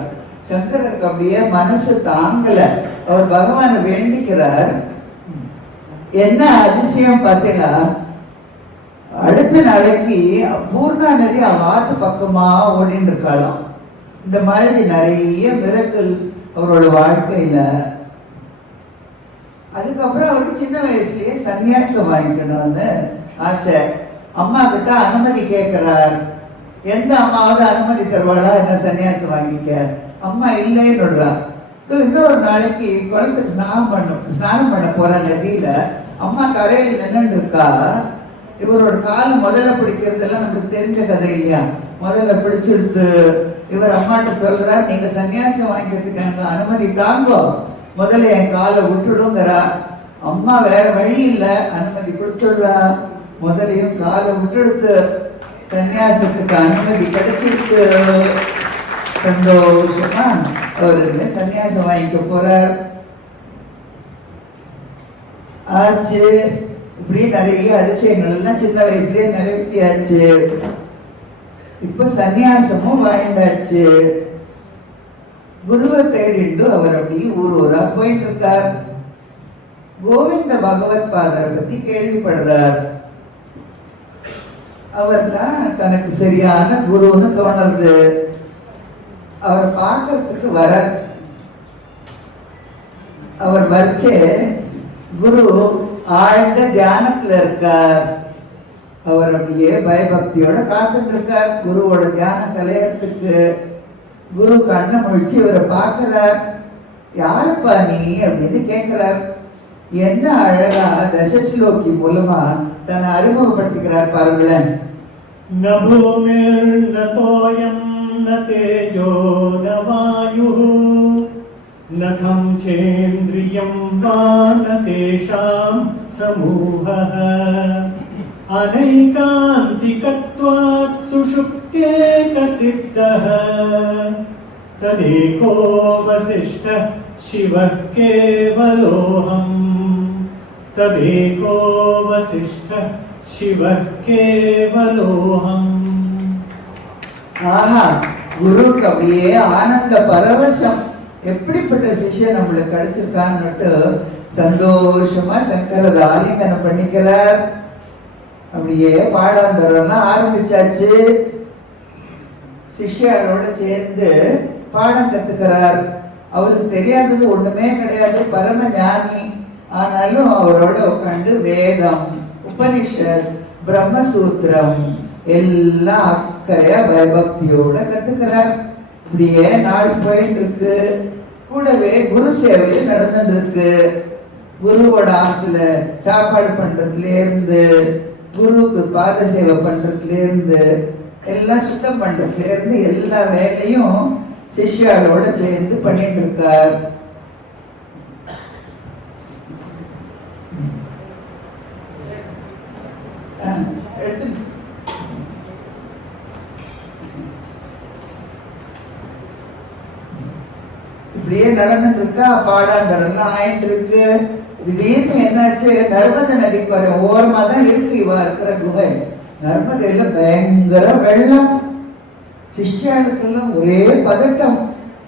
சங்கரருக்கு அப்படியே மனசு தாங்கல. அவர் பகவானை வேண்டிக்கிறார். என்ன அதிசயம் பார்த்தீங்கன்னா, அடுத்த நாளைக்கு பூர்ணா நதி அவ ஆத்து பக்கமா ஓடின்னு இருக்காளாம். இந்த மாதிரி நிறைய மிரக்கல்ஸ் அவரோட வாழ்க்கையில. அதுக்கப்புறம் அவருக்கு சின்ன வயசுலயே சன்னியாசம் வாங்கிக்கணும்னு ஆசை. அம்மா கிட்ட அனுமதி கேட்கிறார். எந்த அம்மாவது அனுமதி தருவாளா என்ன சன்னியாசம் வாங்கிக்க? அம்மா இல்லைன்னு விடுறா. ஸோ இன்னொரு நாளைக்கு குளத்துக்கு ஸ்நானம் பண்ண போற நதியில அம்மா கரையில் நின்றுட்டு இருக்கா. இவரோட காலை முதல்ல பிடிக்கிறதெல்லாம் நமக்கு தெரிஞ்ச கதை இல்லையா? முதல்ல பிடிச்சிடுத்து இவர் அம்மாட்ட சொல்றார், நீங்க சன்னியாசம் வாங்கிக்கிறதுக்கு எனக்கு அனுமதி தாங்கோ, முதல்ல என் காலை விட்டுடுங்கிறா. அம்மா வேற வழி இல்லை, அனுமதி கொடுத்துடுறா. முதலையும் காலை விட்டுடுத்து சன்னியாசத்துக்கு அனுமதி கிடைச்சிருக்கு. சந்தோஷமா அவரு சன்னியாசம் வாங்கிக்க போறார். ஆச்சு. இப்படி நிறைய அதிசயங்கள் எல்லாம் சின்ன வயசுலயே நிகழ்த்தியாச்சு. இப்ப சன்னியாசமும் வாழ்ந்தாச்சு. குருவை தேடிட்டு அவர் அப்படி ஊர் ஊரா போயிட்டு இருக்கார். கோவிந்த பகவத் பாதரை பத்தி கேள்விப்படுறார். அவர் தான் தனக்கு சரியான குருன்னு தோணுது. அவரை பார்க்கறதுக்கு வர அவர் வரைச்சே குரு ஆழ்ந்த தியானத்துல இருக்கார். அவர் அப்படியே பயபக்தியோட காத்துட்டு இருக்கார் குருவோட தியானம் கலையறதுக்கு. குரு கண்ணை முழிச்சு இவரை பார்க்கிறார். யாருப்பா நீ அப்படின்னு கேட்கிறார். என்ன அழகா தசஸ்லோகி மூலமா தன்னை அறிமுகப்படுத்திக்கிறார் பாருங்களேன். न भूमिर्न तोयं न तेजो न वायुः न खं चेन्द्रियं वा न तेषां समूहः अनैकान्तिकत्वात् सुषुप्त्येकसिद्धः तदेको वसिष्ठः शिवः केवलोऽहम् तदेको वसिष्ठः शिवः केवलोऽहम्. ஆஹா, குருக்கு அப்படியே ஆனந்த பரவசம். எப்படிப்பட்ட சிஷ்யன் நம்மளுக்கு கிடைச்சிருக்கான்னு சந்தோஷமா சங்கரர் ஆலிங்கனம் பண்ணிக்கிறார். அப்படியே பாடாந்தரம் ஆரம்பிச்சாச்சு. சிஷ்யரோட சேர்ந்து பாடம் கத்துக்கிறார். அவருக்கு தெரியாதது ஒண்ணுமே கிடையாது, பரம ஞானி. ஆனாலும் அவரோட உட்காந்து வேதம், உபனிஷத், பிரம்மசூத்திரம், எல்லாம் அக்கறையா பயபக்தியோட கத்துக்கிறார். இப்படியே நாள் போயிட்டு இருக்கு. கூடவே குரு சேவையும் நடந்துட்டு இருக்கு. குருவோட ஆத்துல சாப்பாடு பண்றதுல இருந்து, குருவுக்கு பாத சேவை பண்றதுல இருந்து, எல்லாம் சுத்தம் பண்றதுல இருந்து எல்லா வேலையும் சிஷ்யாளோட சேர்ந்து பண்ணிட்டு இருக்கார். இப்படியே நடந்துட்டு இருக்கா. பாடாந்தரெல்லாம் ஆயிட்டு இருக்கு. திடீர்னு என்னாச்சு, நர்மதை நதிக்கு வர ஓரமா தான் இருக்கு இவா இருக்கிற குகை. நர்மதையில பயங்கர வெள்ளம். சிஷ்யாளுக்கெல்லாம் ஒரே பதட்டம்.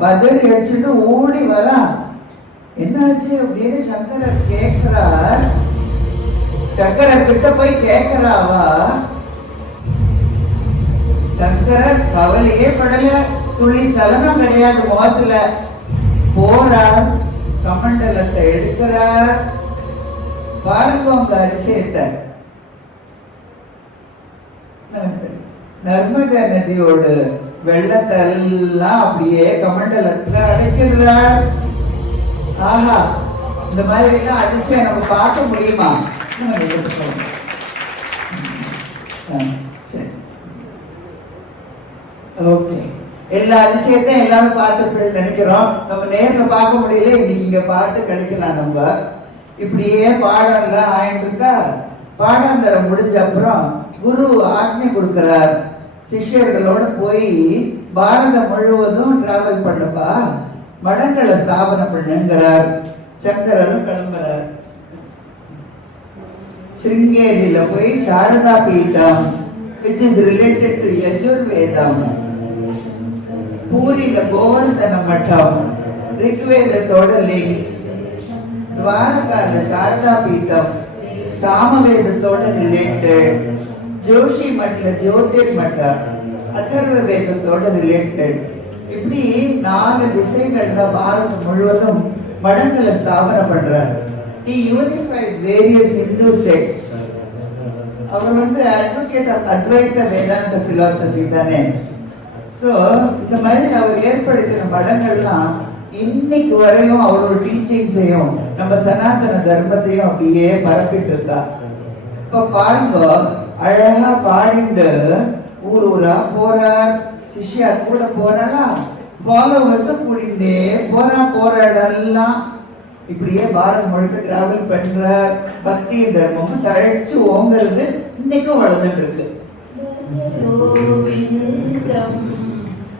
பதறி அடிச்சுட்டு ஓடி வரா. என்னாச்சு அப்படின்னு சங்கரர் கேட்கிறார். சங்கரர் கிட்ட போய் கேட்கிறாவா. சங்கரர் கவலையே படல, துளி சலனம் கிடையாது முகத்துல. போறார், கமண்டலத்தை எடுக்கிறார். பாருங்க உங்க அதிசயத்தை. நர்மதா நதியோட வெள்ளத்தை எல்லாம் அப்படியே கமண்டலத்துல அடைக்கிறார். ஆஹா, இந்த மாதிரி எல்லாம் அதிசயம் நம்ம பார்க்க முடியுமா? சரி, ஓகே. எல்லா அதிசயத்தையும் எல்லாரும் பார்த்து நினைக்கிறோம். நம்ம நேர்ல பார்க்க முடியல, இன்னைக்கு இங்க பார்த்து கழிக்கலாம். நம்ம இப்படியே பாடம் எல்லாம் ஆயிட்டு இருக்கா. பாடாந்தரம் முடிஞ்ச அப்புறம் குரு ஆக்ஞை கொடுக்கிறார், சிஷ்யர்களோட போய் பாரதம் முழுவதும் டிராவல் பண்ணப்பா, மடங்களை ஸ்தாபனம் பண்ணுங்கிறார். சங்கரரும் கிளம்புறார். சிருங்கேரியில போய் Saradha Peetham which is related to Yajurveda, பூரியில Govardhana மட்டம் ரிக்வேதத்தோட லிங்க், துவாரகால சாரதா பீட்டம் சாமவேதத்தோட ரிலேட்டட், ஜோஷி மட்ல ஜோதிர் மட்டம் அதர்வ வேதத்தோட ரிலேட்டட். இப்படி 4 திசைகள்ல பாரதம் முழுவதும் மடங்களை ஸ்தாபனம் பண்றார். He unified various Hindu sects. அவர் advocate of Advaita Vedanta philosophy தானே. ஸோ இந்த மாதிரி அவர் ஏற்படுத்தின மடங்கள்லாம் இன்னைக்கு வரையும் அவரோட டீச்சிங்ஸையும் நம்ம சனாதன தர்மத்தையும் அப்படியே பரப்பிட்டு இருக்கா. இப்ப பாருங்க, அழகா பாடிண்டு ஊர் ஊரா போறார். சிஷ்யா கூட போறாளா, ஃபாலோவர்ஸும் கூட்டிகிட்டே போற இடம்லாம் இப்படியே பாரத் முழுக்க டிராவல் பண்றார். பக்தி தர்மமும் தழைச்சு ஓங்கிறது இன்னைக்கும் வளர்ந்துட்டு இருக்கு. கோவிந்தம்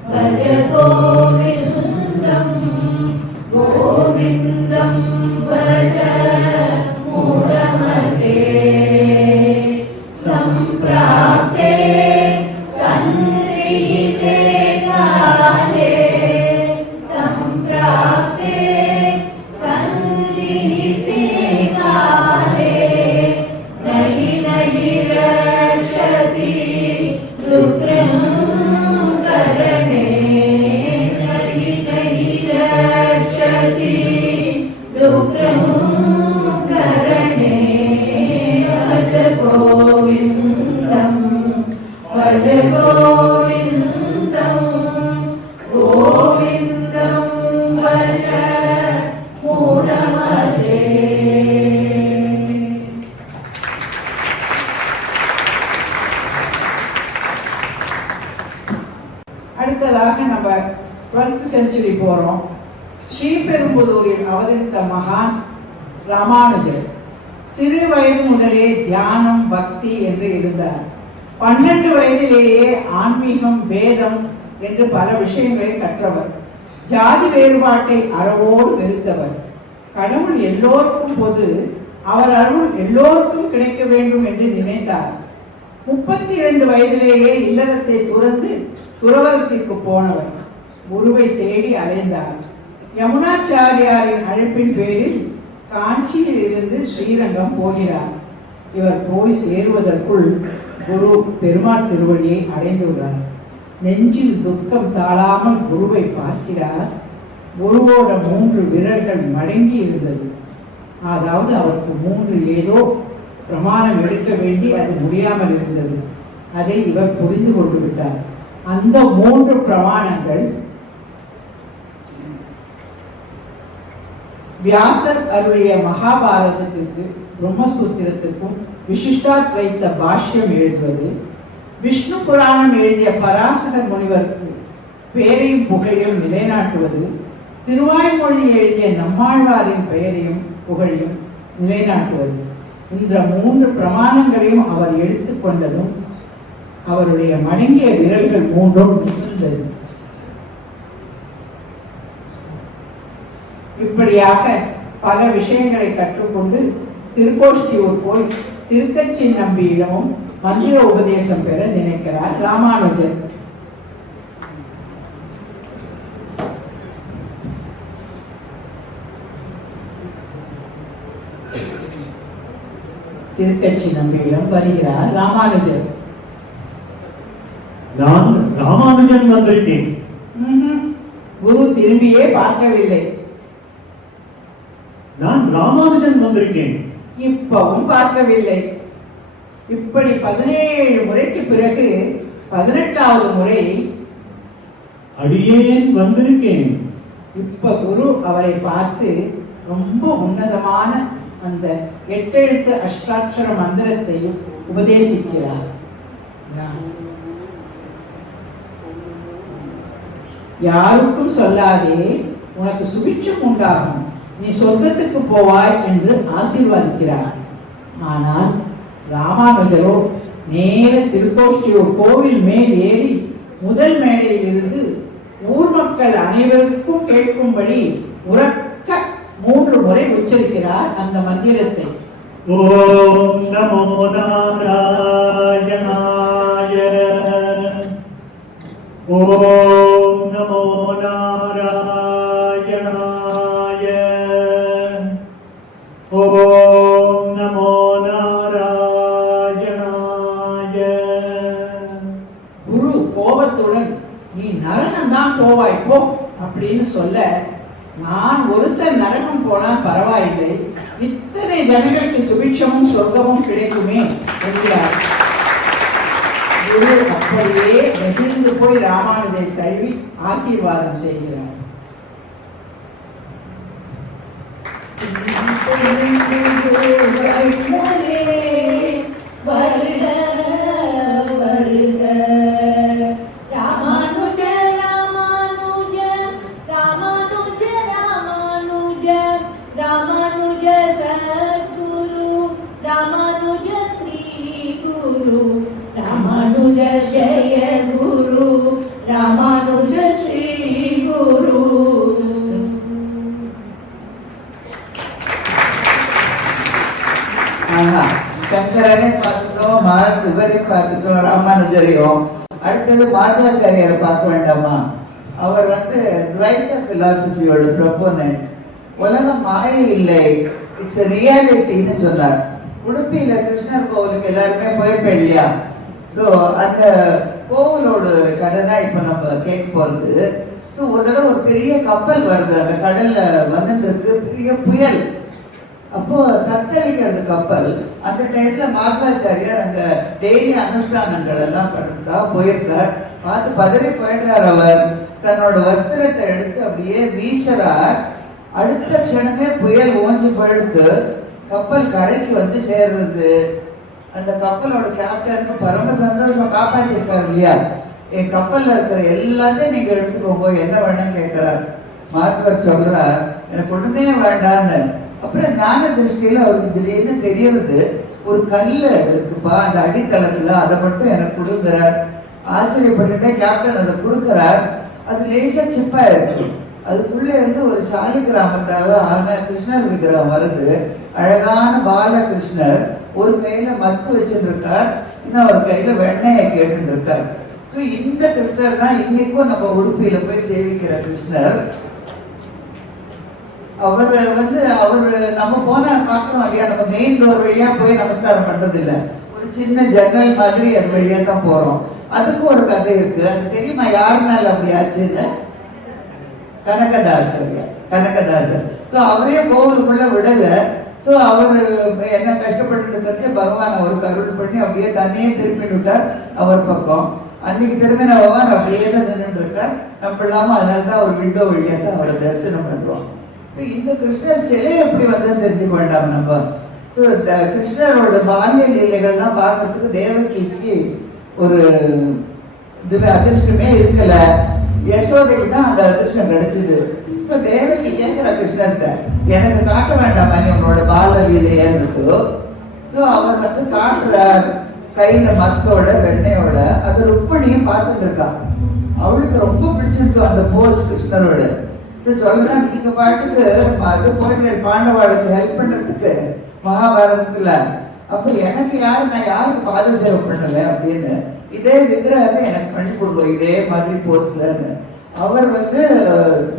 பஜ கோவிந்தம், கோவிந்தம் பஜ மூடமதே, சம்பிராப்தே சந்நிஹிதே காலே, சம்பிராப்தே சந்நிஹிதே காலே, நஹி நஹி ரக்ஷதி ருக்ரம் கரணே, நஹி நஹி ரக்ஷதி ருக்ரம் கரணே, பஜ கோவிந்தம் பஜ கோவிந்தம், கோவிந்தம் பஜ மூடமதே. அடுத்ததாக நம்ம 12th செஞ்சுரி போறோம். ஸ்ரீபெரும்புதூரில் அவதரித்த மகான் ராமானுஜர் சிறு வயது முதலே தியானம் பக்தி என்று இருந்தார். 12 வயதிலேயே ஆன்மீகம் வேதம் என்று பல விஷயங்களை கற்றவர். ஜாதி வேறுபாட்டை அறவோடு வெறுத்தவர். கடவுள் எல்லோருக்கும் பொது, அவர் அருள் எல்லோருக்கும் கிடைக்க வேண்டும் என்று நினைத்தார். 32 வயதிலேயே இல்லறத்தை துறந்து துறவரத்திற்கு போனவர். குருவை தேடி அலைந்தார். யமுனாச்சாரியாரின் அழைப்பின் பேரில் காஞ்சியில் இருந்து ஸ்ரீரங்கம் போகிறார். இவர் போய் சேருவதற்குள் குரு பெருமாள் திருவடியை அடைந்துள்ளார். நெஞ்சில் துக்கம் தாழாமல் குருவை பார்க்கிறார். குருவோட 3 விரல்கள் மடங்கி இருந்தது. அதாவது அவருக்கு 3 ஏதோ பிரமாணம் எடுக்க வேண்டி அது முடியாமல் இருந்தது. அதை இவர் புரிந்து கொண்டு விட்டார். அந்த 3 பிரமாணங்கள் வியாசர் அருளிய மகாபாரதத்திற்கு, பிரம்மசூத்திரத்திற்கும் விசிஷ்டாத்வைத்த பாஷ்யம் எழுதுவது, விஷ்ணு புராணம் எழுதிய பராசகர் முனிவருக்கு பேரையும் புகழையும் நிலைநாட்டுவது, திருவாய்மொழி எழுதிய நம்மாழ்வாரின் பெயரையும் புகழையும் நிலைநாட்டுவது. இந்த 3 பிரமாணங்களையும் அவர் எடுத்துக்கொண்டதும் அவருடைய மடங்கிய விரல்கள் 3ம் நிகழ்ந்தது. இப்படியாக பல விஷயங்களை கற்றுக்கொண்டு திருக்கோஷ்டியூர் போய் திருக்கச்சி நம்பியிடமும் மந்திர உபதேசம் பெற நினைக்கிறார் ராமானுஜர். திருக்கச்சி நம்பியிடம் வருகிறார் ராமானுஜர். நான் ராமானுஜன் வந்திருக்கேன். குரு திரும்பியே பார்க்கவில்லை. நான் ராமானுஜன் வந்திருக்கேன். இப்பவும் பார்க்கவில்லை. இப்படி 17 முறைக்கு பிறகு 18வது முறை அடியேன் வந்திருக்கேன். இப்ப குரு அவரை பார்த்து ரொம்ப உன்னதமான அந்த 8 எழுத்து அஷ்டாட்சர மந்திரத்தையும் உபதேசிக்கிறார். யாருக்கும் சொல்லாதே, உனக்கு சுபிட்சம் உண்டாகும், நீ சொர்க்கத்துக்கு போவாய் என்று ஆசீர்வதிக்கிறார். ஆனால் ராமானுஜரோ நேர திருக்கோஷ்டியூர் கோவில் மேல் ஏறி முதல் மேடையில் இருந்து ஊர் மக்கள் அனைவருக்கும் கேட்கும்படி உறக்க 3 முறை உச்சரிக்கிறார் அந்த மந்திரத்தை. ஓம் நமோ நாராயணாய. ஓம் நமோ நாராயணாய. ஓம் நமோ நாராயணாய. குரு கோபத்துடன் நீ நரகம் தான் போவாய் போ அப்படின்னு சொல்ல, நான் ஒருத்தர் நரகம் போனா பரவாயில்லை, இத்தனை ஜனங்களுக்கு சுபிட்சமும் சொர்க்கமும் கிடைக்குமே என்கிறார். குரு அப்படியே நெகிழ்ந்து போய் ராமானுஜரை தழுவி ஆசீர்வாதம் செய்கிறார். வருக வருக ராமானுஜ ராமானுஜ ராமானுஜ ராமானுஜ ராமானுஜ சத்குரு ராமானுஜ ஸ்ரீ குரு ராமானுஜ ஜெய குரு ராமானுஜ ஸ்ரீ குரு. சங்கரனை பார்த்துட்டோம், இவரையும் பார்த்துட்டோம், ராமானுஜரையும். அடுத்தது மாதவாச்சாரியரை பார்க்க வேண்டாமா? அவர் துவைத்த பிலாசபியோட ப்ரொபோனன்ட். உலகம் மாயை இல்லை, இட்ஸ் ரியாலிட்டின்னு சொன்னார். உடுப்பியில கிருஷ்ணர் கோவிலுக்கு எல்லாருமே போயிருப்பேன் இல்லையா? ஸோ அந்த கோவிலோட கதை தான் இப்போ நம்ம கேட்க போகிறது. ஸோ ஒரு தடவை ஒரு பெரிய கப்பல் வருது, அந்த கடல்ல வந்துட்டு இருக்கு, பெரிய புயல். அப்போ தத்தளிக்கிறது கப்பல். அந்த டைம்ல மாதவாச்சாரியார் அங்க டெய்லி அனுஷ்டானங்கள் எல்லாம் படுத்தா போயிருக்கார். பார்த்து பதறி போயிடுறார். அவர் தன்னோட வஸ்திரத்தை எடுத்து அப்படியே வீசுறார். அடுத்த க்ஷணமே புயல் ஓஞ்சு போயிடுத்து. கப்பல் கரைக்கு சேர்றது. அந்த கப்பலோட கேப்டனுக்கு பரம சந்தோஷம், காப்பாற்றிருக்காரு இல்லையா? என் கப்பல்ல இருக்கிற எல்லாத்தையும் நீங்க எடுத்துக்கோங்க, என்ன வேணும்னு கேட்கிறார். மாதவர் சொல்றார், எனக்கு ஒண்ணுமே வேண்டான்னு. அப்புறம் ஞான திருஷ்டியில அவருக்கு திடீர்னு தெரியறது, ஒரு கல்லு இருக்குப்பா அந்த அடித்தளத்துல, அதை மட்டும் எனக்கு கொடுக்குறார். ஆச்சரியப்பட்டுட்டே கேப்டன் அதை கொடுக்குறார். அது லேசா சிப்பா இருக்கு. அதுக்குள்ள இருந்து ஒரு சாலி கிராமத்தால ஆன கிருஷ்ணர் விக்கிரகம் வருது. அழகான பாலகிருஷ்ணர் ஒரு கையில மத்து வச்சுட்டு இருக்கார், இன்னும் ஒரு கையில வெண்ணையை கேட்டு இருக்கார். ஸோ இந்த கிருஷ்ணர் தான் இன்னைக்கும் நம்ம உடுப்பியில போய் சேவிக்கிற கிருஷ்ணர். அவர் நம்ம போன பார்க்கணும் இல்லையா? நம்ம மெயின் டோர் வழியா போய் நமஸ்காரம் பண்றது இல்லை, ஒரு சின்ன ஜன்னல் மாதிரி அது வழியா தான் போறோம். அதுக்கும் ஒரு கதை இருக்கு. அது தெரியுமா யாருனால அப்படி ஆச்சுன்னு? கனகதாசர். ஸோ அவரே கோவிலுக்குள்ள விடல. ஸோ அவர் என்ன கஷ்டப்பட்டு இருக்கிறதே பகவான் அவருக்கு அருள் பண்ணி அப்படியே தன்னையே திருப்பி விட்டார் அவர் பக்கம். அன்னைக்கு திரும்பின பகவான் அப்படியே தான் நின்றுட்டு இருக்கார். நம்ம இல்லாமல் அதனால தான் அவர் விண்டோ வழியாக தான் அவரை தரிசனம் பண்ணுறோம். ஸோ இந்த கிருஷ்ணர் சிலை எப்படி வந்து தெரிஞ்சுக்க வேண்டாம் நம்ம. ஸோ இந்த கிருஷ்ணரோட பால்ய லீலைகள்லாம் பார்க்கறதுக்கு தேவகிக்கு ஒரு இதுல அதிர்ஷ்டமே இருக்கல. யசோதைக்கு தான் அந்த அதிர்ஷ்டம் கிடைச்சது. இப்போ தேவகி கேட்கிற கிருஷ்ணர்கிட்ட, எனக்கு காட்ட வேண்டாமா நீ உன்னோட பால லீலையா இருக்கோ. ஸோ அவர் வந்து காட்டுறார் கையில மத்தோட வெண்ணையோட. அது ருக்மணியும் பார்த்துட்டு இருக்கா. அவளுக்கு ரொம்ப பிடிச்சிருக்கு அந்த போஸ் கிருஷ்ணரோட. சரி சொல்லலாம், நீங்க பாட்டுக்கு அது போயிட்டு பாண்டவாளுக்கு ஹெல்ப் பண்றதுக்கு மகாபாரதத்துல, அப்ப எனக்கு யாரு, நான் யாருக்கு பாத சேவை பண்ணல அப்படின்னு இதே விக்கிரகத்தை எனக்கு பண்ணி கொடுக்கும் இதே மாதிரி போஸ்ட்லன்னு அவர் வந்து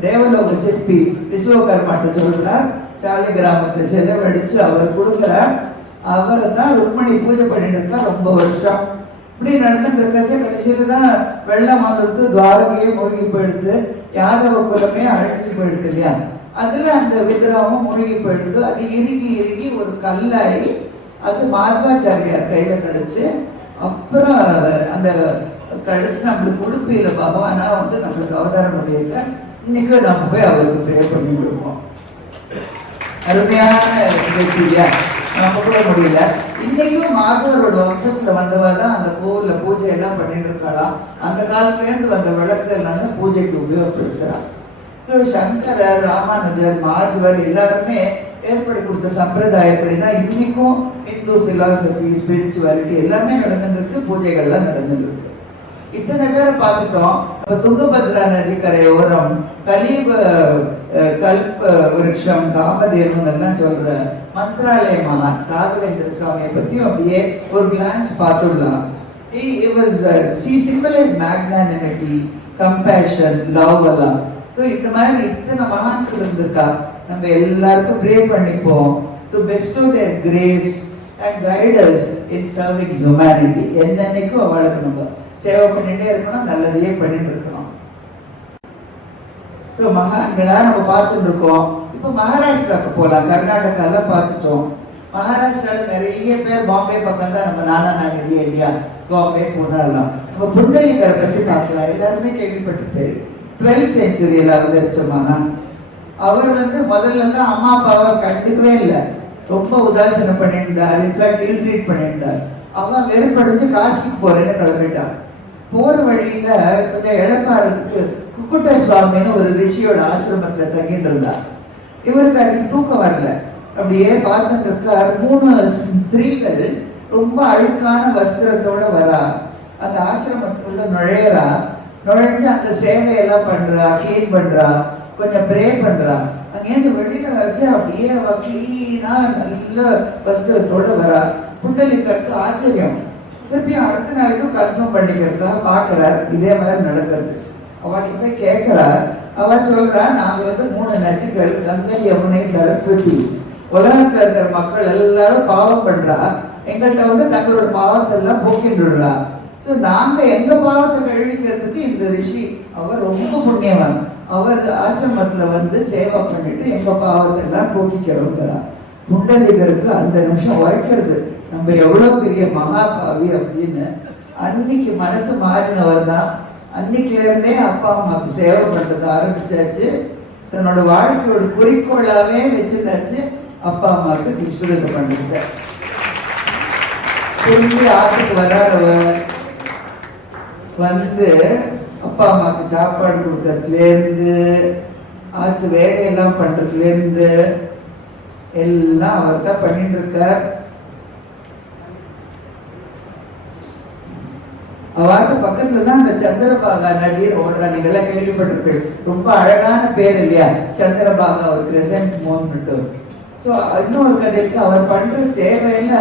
தேவலோக சிற்பி விஸ்வகர்மாட்ட சொல்றார். சாலி கிராமத்தை செலவழிச்சு அவர் கொடுக்கிறார். அவரை தான் ருக்மணி பூஜை பண்ணிட்டு இருக்கா ரொம்ப வருஷம். இப்படி நடந்துட்டு இருக்காச்சு. கடைசியில தான் வெள்ளம் வந்துடுத்து, துவாரகையே மூழ்கி போயிடுது, யாதவ குலமே அழிஞ்சு போயிடுது இல்லையா. அதுல அந்த விக்கிரகமும் மூழ்கி போயிடுது. அது இறுகி இறுகி ஒரு கல்லாயி அது மாத்வாச்சாரியார் கையில கிடைச்சு, அப்புறம் அந்த கழிச்சு நம்மளுக்கு உடுப்பியில பகவானா வந்து நம்மளுக்கு அவதாரம் பண்ணியிருக்க. இன்னைக்கு நம்ம போய் அவருக்கு ப்ரே பண்ணி கொடுப்போம். அருமையான நிகழ்ச்சியா நம்ம கூட முடியல. இன்னைக்கும் மாதவரோட வம்சத்துல வந்தவர் தான் அந்த கோவில்ல பூஜை எல்லாம் பண்ணிட்டு இருக்கலாம். அந்த காலத்துல இருந்து வந்த விளக்குகள் பூஜைக்கு உபயோகப்படுத்துறாங்க. ஸோ சங்கரர், ராமானுஜர், மாதவர் எல்லாருமே ஏற்படுத்தி கொடுத்த சம்பிரதாயப்படி தான் இன்னைக்கும் இந்து பிலாசபி, ஸ்பிரிச்சுவாலிட்டி எல்லாமே நடந்துட்டு இருக்கு. பூஜைகள்லாம் நடந்துட்டு இருக்கு. இத்தனை பேரை பார்த்துட்டோம். நம்ம துங்கபத்ரா நதிக்கரையோரம் கலியுக கல்ப விருட்சம் காமதேனுங்கெல்லாம் சொல்ற மந்த்ராலய மகான் ராகவேந்திர சுவாமியை பத்தி அப்படியே ஒரு கிளான்ஸ் பார்த்துடலாம். He was he symbolized magnanimity, compassion, love எல்லாம். ஸோ இந்த மாதிரி இத்தனை மகான்கள் இருந்திருக்கா. நம்ம எல்லாருக்கும் ப்ரே பண்ணிப்போம் to bestow their grace and guide us in serving humanity. என்னன்னைக்கும் அவளுக்கு நம்ம சேவை பண்ணிட்டே இருக்கணும், நல்லதையே பண்ணிட்டு இருக்கணும். ஸோ மகான்களா நம்ம பார்த்துட்டு இருக்கோம். இப்போ மகாராஷ்டிராவுக்கு போகலாம். கர்நாடகாலாம் பார்த்துட்டோம். மகாராஷ்டிராவில் நிறைய பேர் பாம்பே பக்கம் தான் நம்ம நானா நாகரி இல்லையா, பாம்பே பூனாலாம். நம்ம புண்டலிகரை பற்றி பார்க்கலாம். எல்லாருமே கேள்விப்பட்டு 12th centuryல அவதரிச்ச மகான். அவர் வந்து முதல்லலாம் அம்மா அப்பாவை கண்டுக்கவே இல்லை, ரொம்ப உதாசீனம் பண்ணியிருந்தார். இன்ஃபேக்ட் இல் ட்ரீட் பண்ணியிருந்தார். அவன் வெறுப்படைஞ்சு காசிக்கு போறேன்னு கிளம்பிட்டார். போற வழியில கொஞ்சம் இழப்பாறதுக்கு குக்குட்ட சுவாமின்னு ஒரு ரிஷியோட ஆசிரமத்துல தங்கிட்டு இருந்தார். இவருக்கு அன்னைக்கு தூக்கம் வரல. அப்படியே பார்த்துட்டு இருக்கார். 3 ஸ்திரீகள் ரொம்ப அழுக்கான வஸ்திரத்தோட வரா. அந்த ஆசிரமத்துக்குள்ள நுழையறா. நுழைஞ்சு அந்த சேவையெல்லாம் பண்றா, கிளீன் பண்றா, கொஞ்சம் ப்ரே பண்றா. அங்கேருந்து வெளியில வச்சு அப்படியே அவ கிளீனா நல்ல வஸ்திரத்தோட வரா. புண்டலிகருக்கு ஆச்சரியம். திருப்பியும் அடுத்த நாளைக்கும் கன்ஃபார்ம் பண்ணிக்கிறதுக்காக பாக்குறார். இதே மாதிரி நடக்கிறது. அவளுக்கு போய் கேட்கிறார். அவ சொல்றா, நாங்க வந்து 3 நதிகள், கங்கை, யமுனை, சரஸ்வதி, உலகத்துல இருக்கிற மக்கள் எல்லாரும் பாவம் பண்றா. எங்கள்கிட்ட வந்து தங்களோட பாவத்தை எல்லாம் போக்கின்றுடுறா. ஸோ நாங்க எங்க பாவத்தை கழிக்கிறதுக்கு இந்த ரிஷி அவர் ரொம்ப புண்ணியவன். அவர் ஆசிரமத்துல வந்து சேவை பண்ணிட்டு எங்க பாவத்தை எல்லாம் போக்கிக்கிறோங்கிறா. புண்டலிகருக்கு அந்த நிமிஷம் உரைக்கிறது, நம்ம எவ்வளவு பெரிய மகாபாவி அப்படின்னு. அன்னைக்கு மனசு மாறினவர் தான். அன்னைக்குல இருந்தே அப்பா அம்மாவுக்கு சேவை பண்றது ஆரம்பிச்சாச்சு. தன்னோட வாழ்க்கையோட குறிக்கோளாவே வச்சுட்டாச்சு அப்பா அம்மாவுக்கு சுசுரூஷை பண்றது. திரும்பி ஆற்றுக்கு வராதவர் வந்து அப்பா அம்மாவுக்கு சாப்பாடு கொடுக்கறதுல இருந்து, ஆற்று வேலையெல்லாம் பண்றதுல இருந்து எல்லாம் அவர் தான் பண்ணிட்டு இருக்கார். அவாத்து பக்கத்துல தான் அந்த சந்திரபாகா நதியை ஓடுறா. நீங்க எல்லாம் கேள்விப்பட்டிருப்பீங்க. ரொம்ப அழகான பேர் இல்லையா, சந்திரபாகா, ஒரு கிரசன்ட் மூன்ட்டு. ஸோ இன்னொரு கதை இருக்கு. அவர் பண்ற சேவையில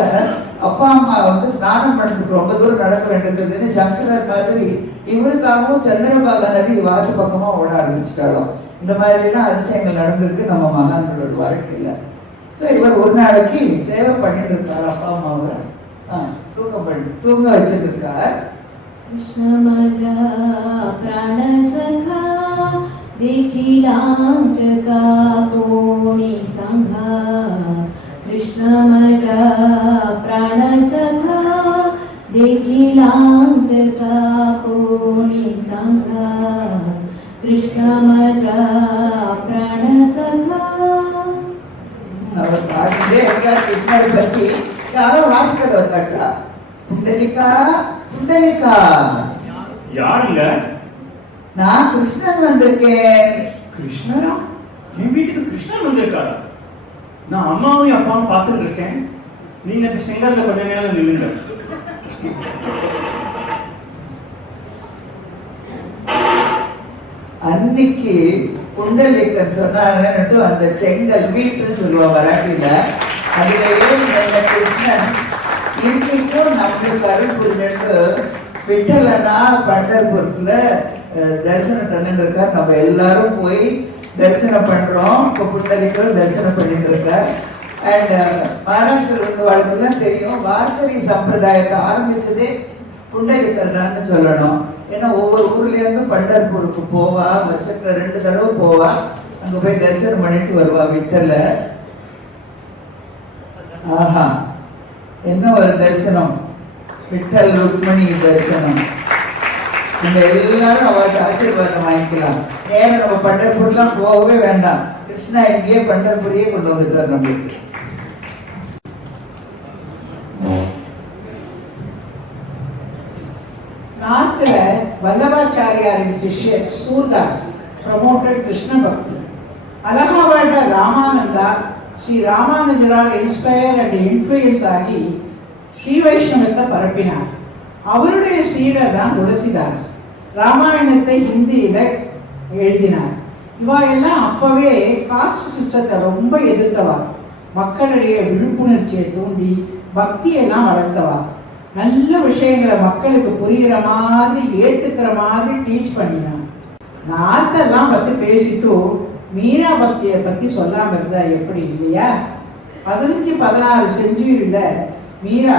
அப்பா அம்மா வந்து ஸ்நானம் பண்ணதுக்கு ரொம்ப தூரம் நடக்க வேண்டியதுன்னு சங்கரர் மாதிரி இவருக்காகவும் சந்திரபாகா நதி வாத்து பக்கமா ஓட ஆரம்பிச்சுட்டாலும். இந்த மாதிரிலாம் அதிசயங்கள் நடந்திருக்கு நம்ம மகான்களோட வாழ்க்கையில. ஸோ இவர் ஒரு நாளைக்கு சேவை பண்ணிட்டு இருக்காரு. அப்பா அம்மாவை தூங்க வச்சுட்டு இருக்கார். कृष्ण माझा प्राण सखा देखिला का कोणी सांगा. कृष्णमजा प्राणसखा देखिलांतका कोणी सांगा कृष्णमजा प्राणसखा அவர் பாடிட்டே இருக்கார் கிருஷ்ணரை பற்றி. யாரோ வாசிக்கிறவர் கட்டா புண்டலிகா புண்டலிகா, யாருங்க? நான் கிருஷ்ணன் வந்திருக்கேன். கிருஷ்ணனா? என் வீட்டுக்கு கிருஷ்ணன் வந்திருக்காரா? நான் அம்மாவையும் அப்பாவும் பார்த்துட்டு இருக்கேன். நீங்க அந்த செங்கல்ல கொஞ்ச நேரம் நில்லுங்க. அன்னைக்கு புண்டலிகன் சொன்னாருன்னுட்டு அந்த செங்கல் வீட்டுன்னு சொல்லுவாங்க மராட்டியில. அதுல ஏன் கிருஷ்ணன் இன்னைக்கும் நம்மளுக்கு அருள் புரிஞ்சுட்டு விட்டலன்னா பண்டர்புரத்துல தரிசனம் தந்துட்டு இருக்கார். நம்ம எல்லாரும் போய் தரிசனம் பண்றோம். இப்போ புண்டலிகரும் தரிசனம் பண்ணிட்டு இருக்கார். அண்ட் மகாராஷ்டிரா இருந்த வாழ்க்கைலாம் தெரியும், வார்கரி சம்பிரதாயத்தை ஆரம்பிச்சதே புண்டலிகர் தான் சொல்லணும். ஏன்னா ஒவ்வொரு ஊர்ல இருந்தும் பண்டர்பூருக்கு போவா, வருஷத்துல 2 தடவை போவா, அங்க போய் தரிசனம் பண்ணிட்டு வருவா விட்டல. ஆஹா, என்ன ஒரு தரிசனம்! விட்டல் ருக்மணி தரிசனம். நம்ம எல்லாரும் அவருக்கு ஆசீர்வாதம் வாங்கிக்கலாம். நேரம் நம்ம பண்டர்பூர்லாம் போகவே வேண்டாம், கிருஷ்ணா இங்கேயே பண்டர்பூரையே கொண்டு வந்துட்டார் நம்மளுக்கு. நார்த்ல வல்லபாச்சாரியாரின் சிஷ்யர் சூர்தாஸ் promoted கிருஷ்ண பக்தி. அலகாபாத்ல ராமானந்தா ஸ்ரீ ராமானுஜரால் இன்ஸ்பயர் அண்ட் இன்ஃப்ளூயன்ஸ் ஆகி ஸ்ரீ வைஷ்ணவத்தை பரப்பினார். அவருடைய சீடர் தான் துளசிதாஸ். ராமாயணத்தை ஹிந்தியில எழுதினார். இவா எல்லாம் அப்பவே காஸ்ட் சிஸ்டத்தை ரொம்ப எதிர்த்தவா, மக்களிடையே விழிப்புணர்ச்சியை தூண்டி பக்தியெல்லாம் வளர்த்தவா, நல்ல விஷயங்களை மக்களுக்கு புரிகிற மாதிரி ஏத்துக்கிற மாதிரி டீச் பண்ணினான். நார்த்தெல்லாம் பத்தி பேசிட்டு மீரா பக்தியை பத்தி சொல்லாம இருந்தா எப்படி இல்லையா? 15-16 செஞ்சுரியில மீரா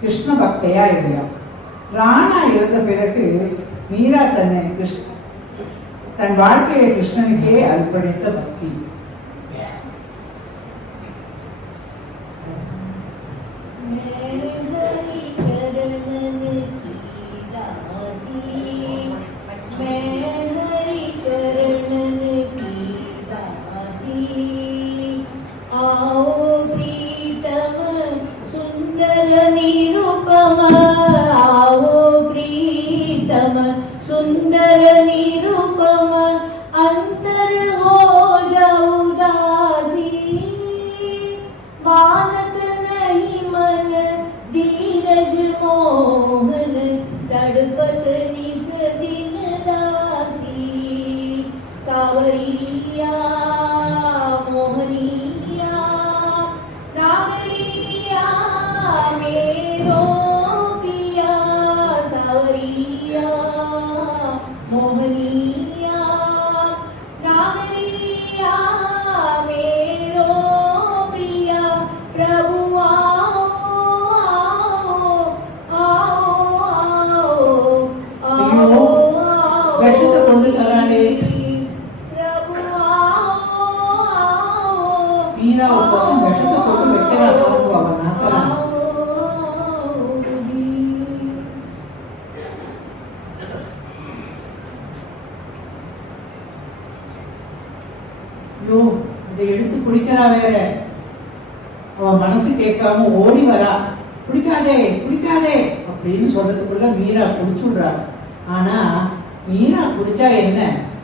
கிருஷ்ண பக்தையா இருந்தா. ராணா இறந்த பிறகு மீரா தன் வாழ்க்கையை கிருஷ்ணனுக்கே அர்ப்பணித்த பக்தி. सुंदर निरुपम अंतर हो जाऊ दासी मानत नहीं मन धीरज मोहन तड़पत निस दिन दासी सावरिया मोहनिया नागरिया मेरो पिया सावरिया मोहनिया नागरिया मेरो पिया प्रभु आओ आओ आओ ஐயோ, விஷத்தை கொண்டு தராளே. प्रभु आओ आओ மீரா ஒரு பசங்க விஷத்தை கொண்டு வைக்கிறா பாருங்க அவன் நாத்தலாம். ஐயோ, இதை எடுத்து குடிக்கிறா வேற. அவன் மனசு கேட்காம ஓடி வரா, குடிக்காதே குடிக்காதே அப்படின்னு சொல்றதுக்குள்ள மீரா குடிச்சுடுறா. ஆனா மீரா குடிச்சா என்ன,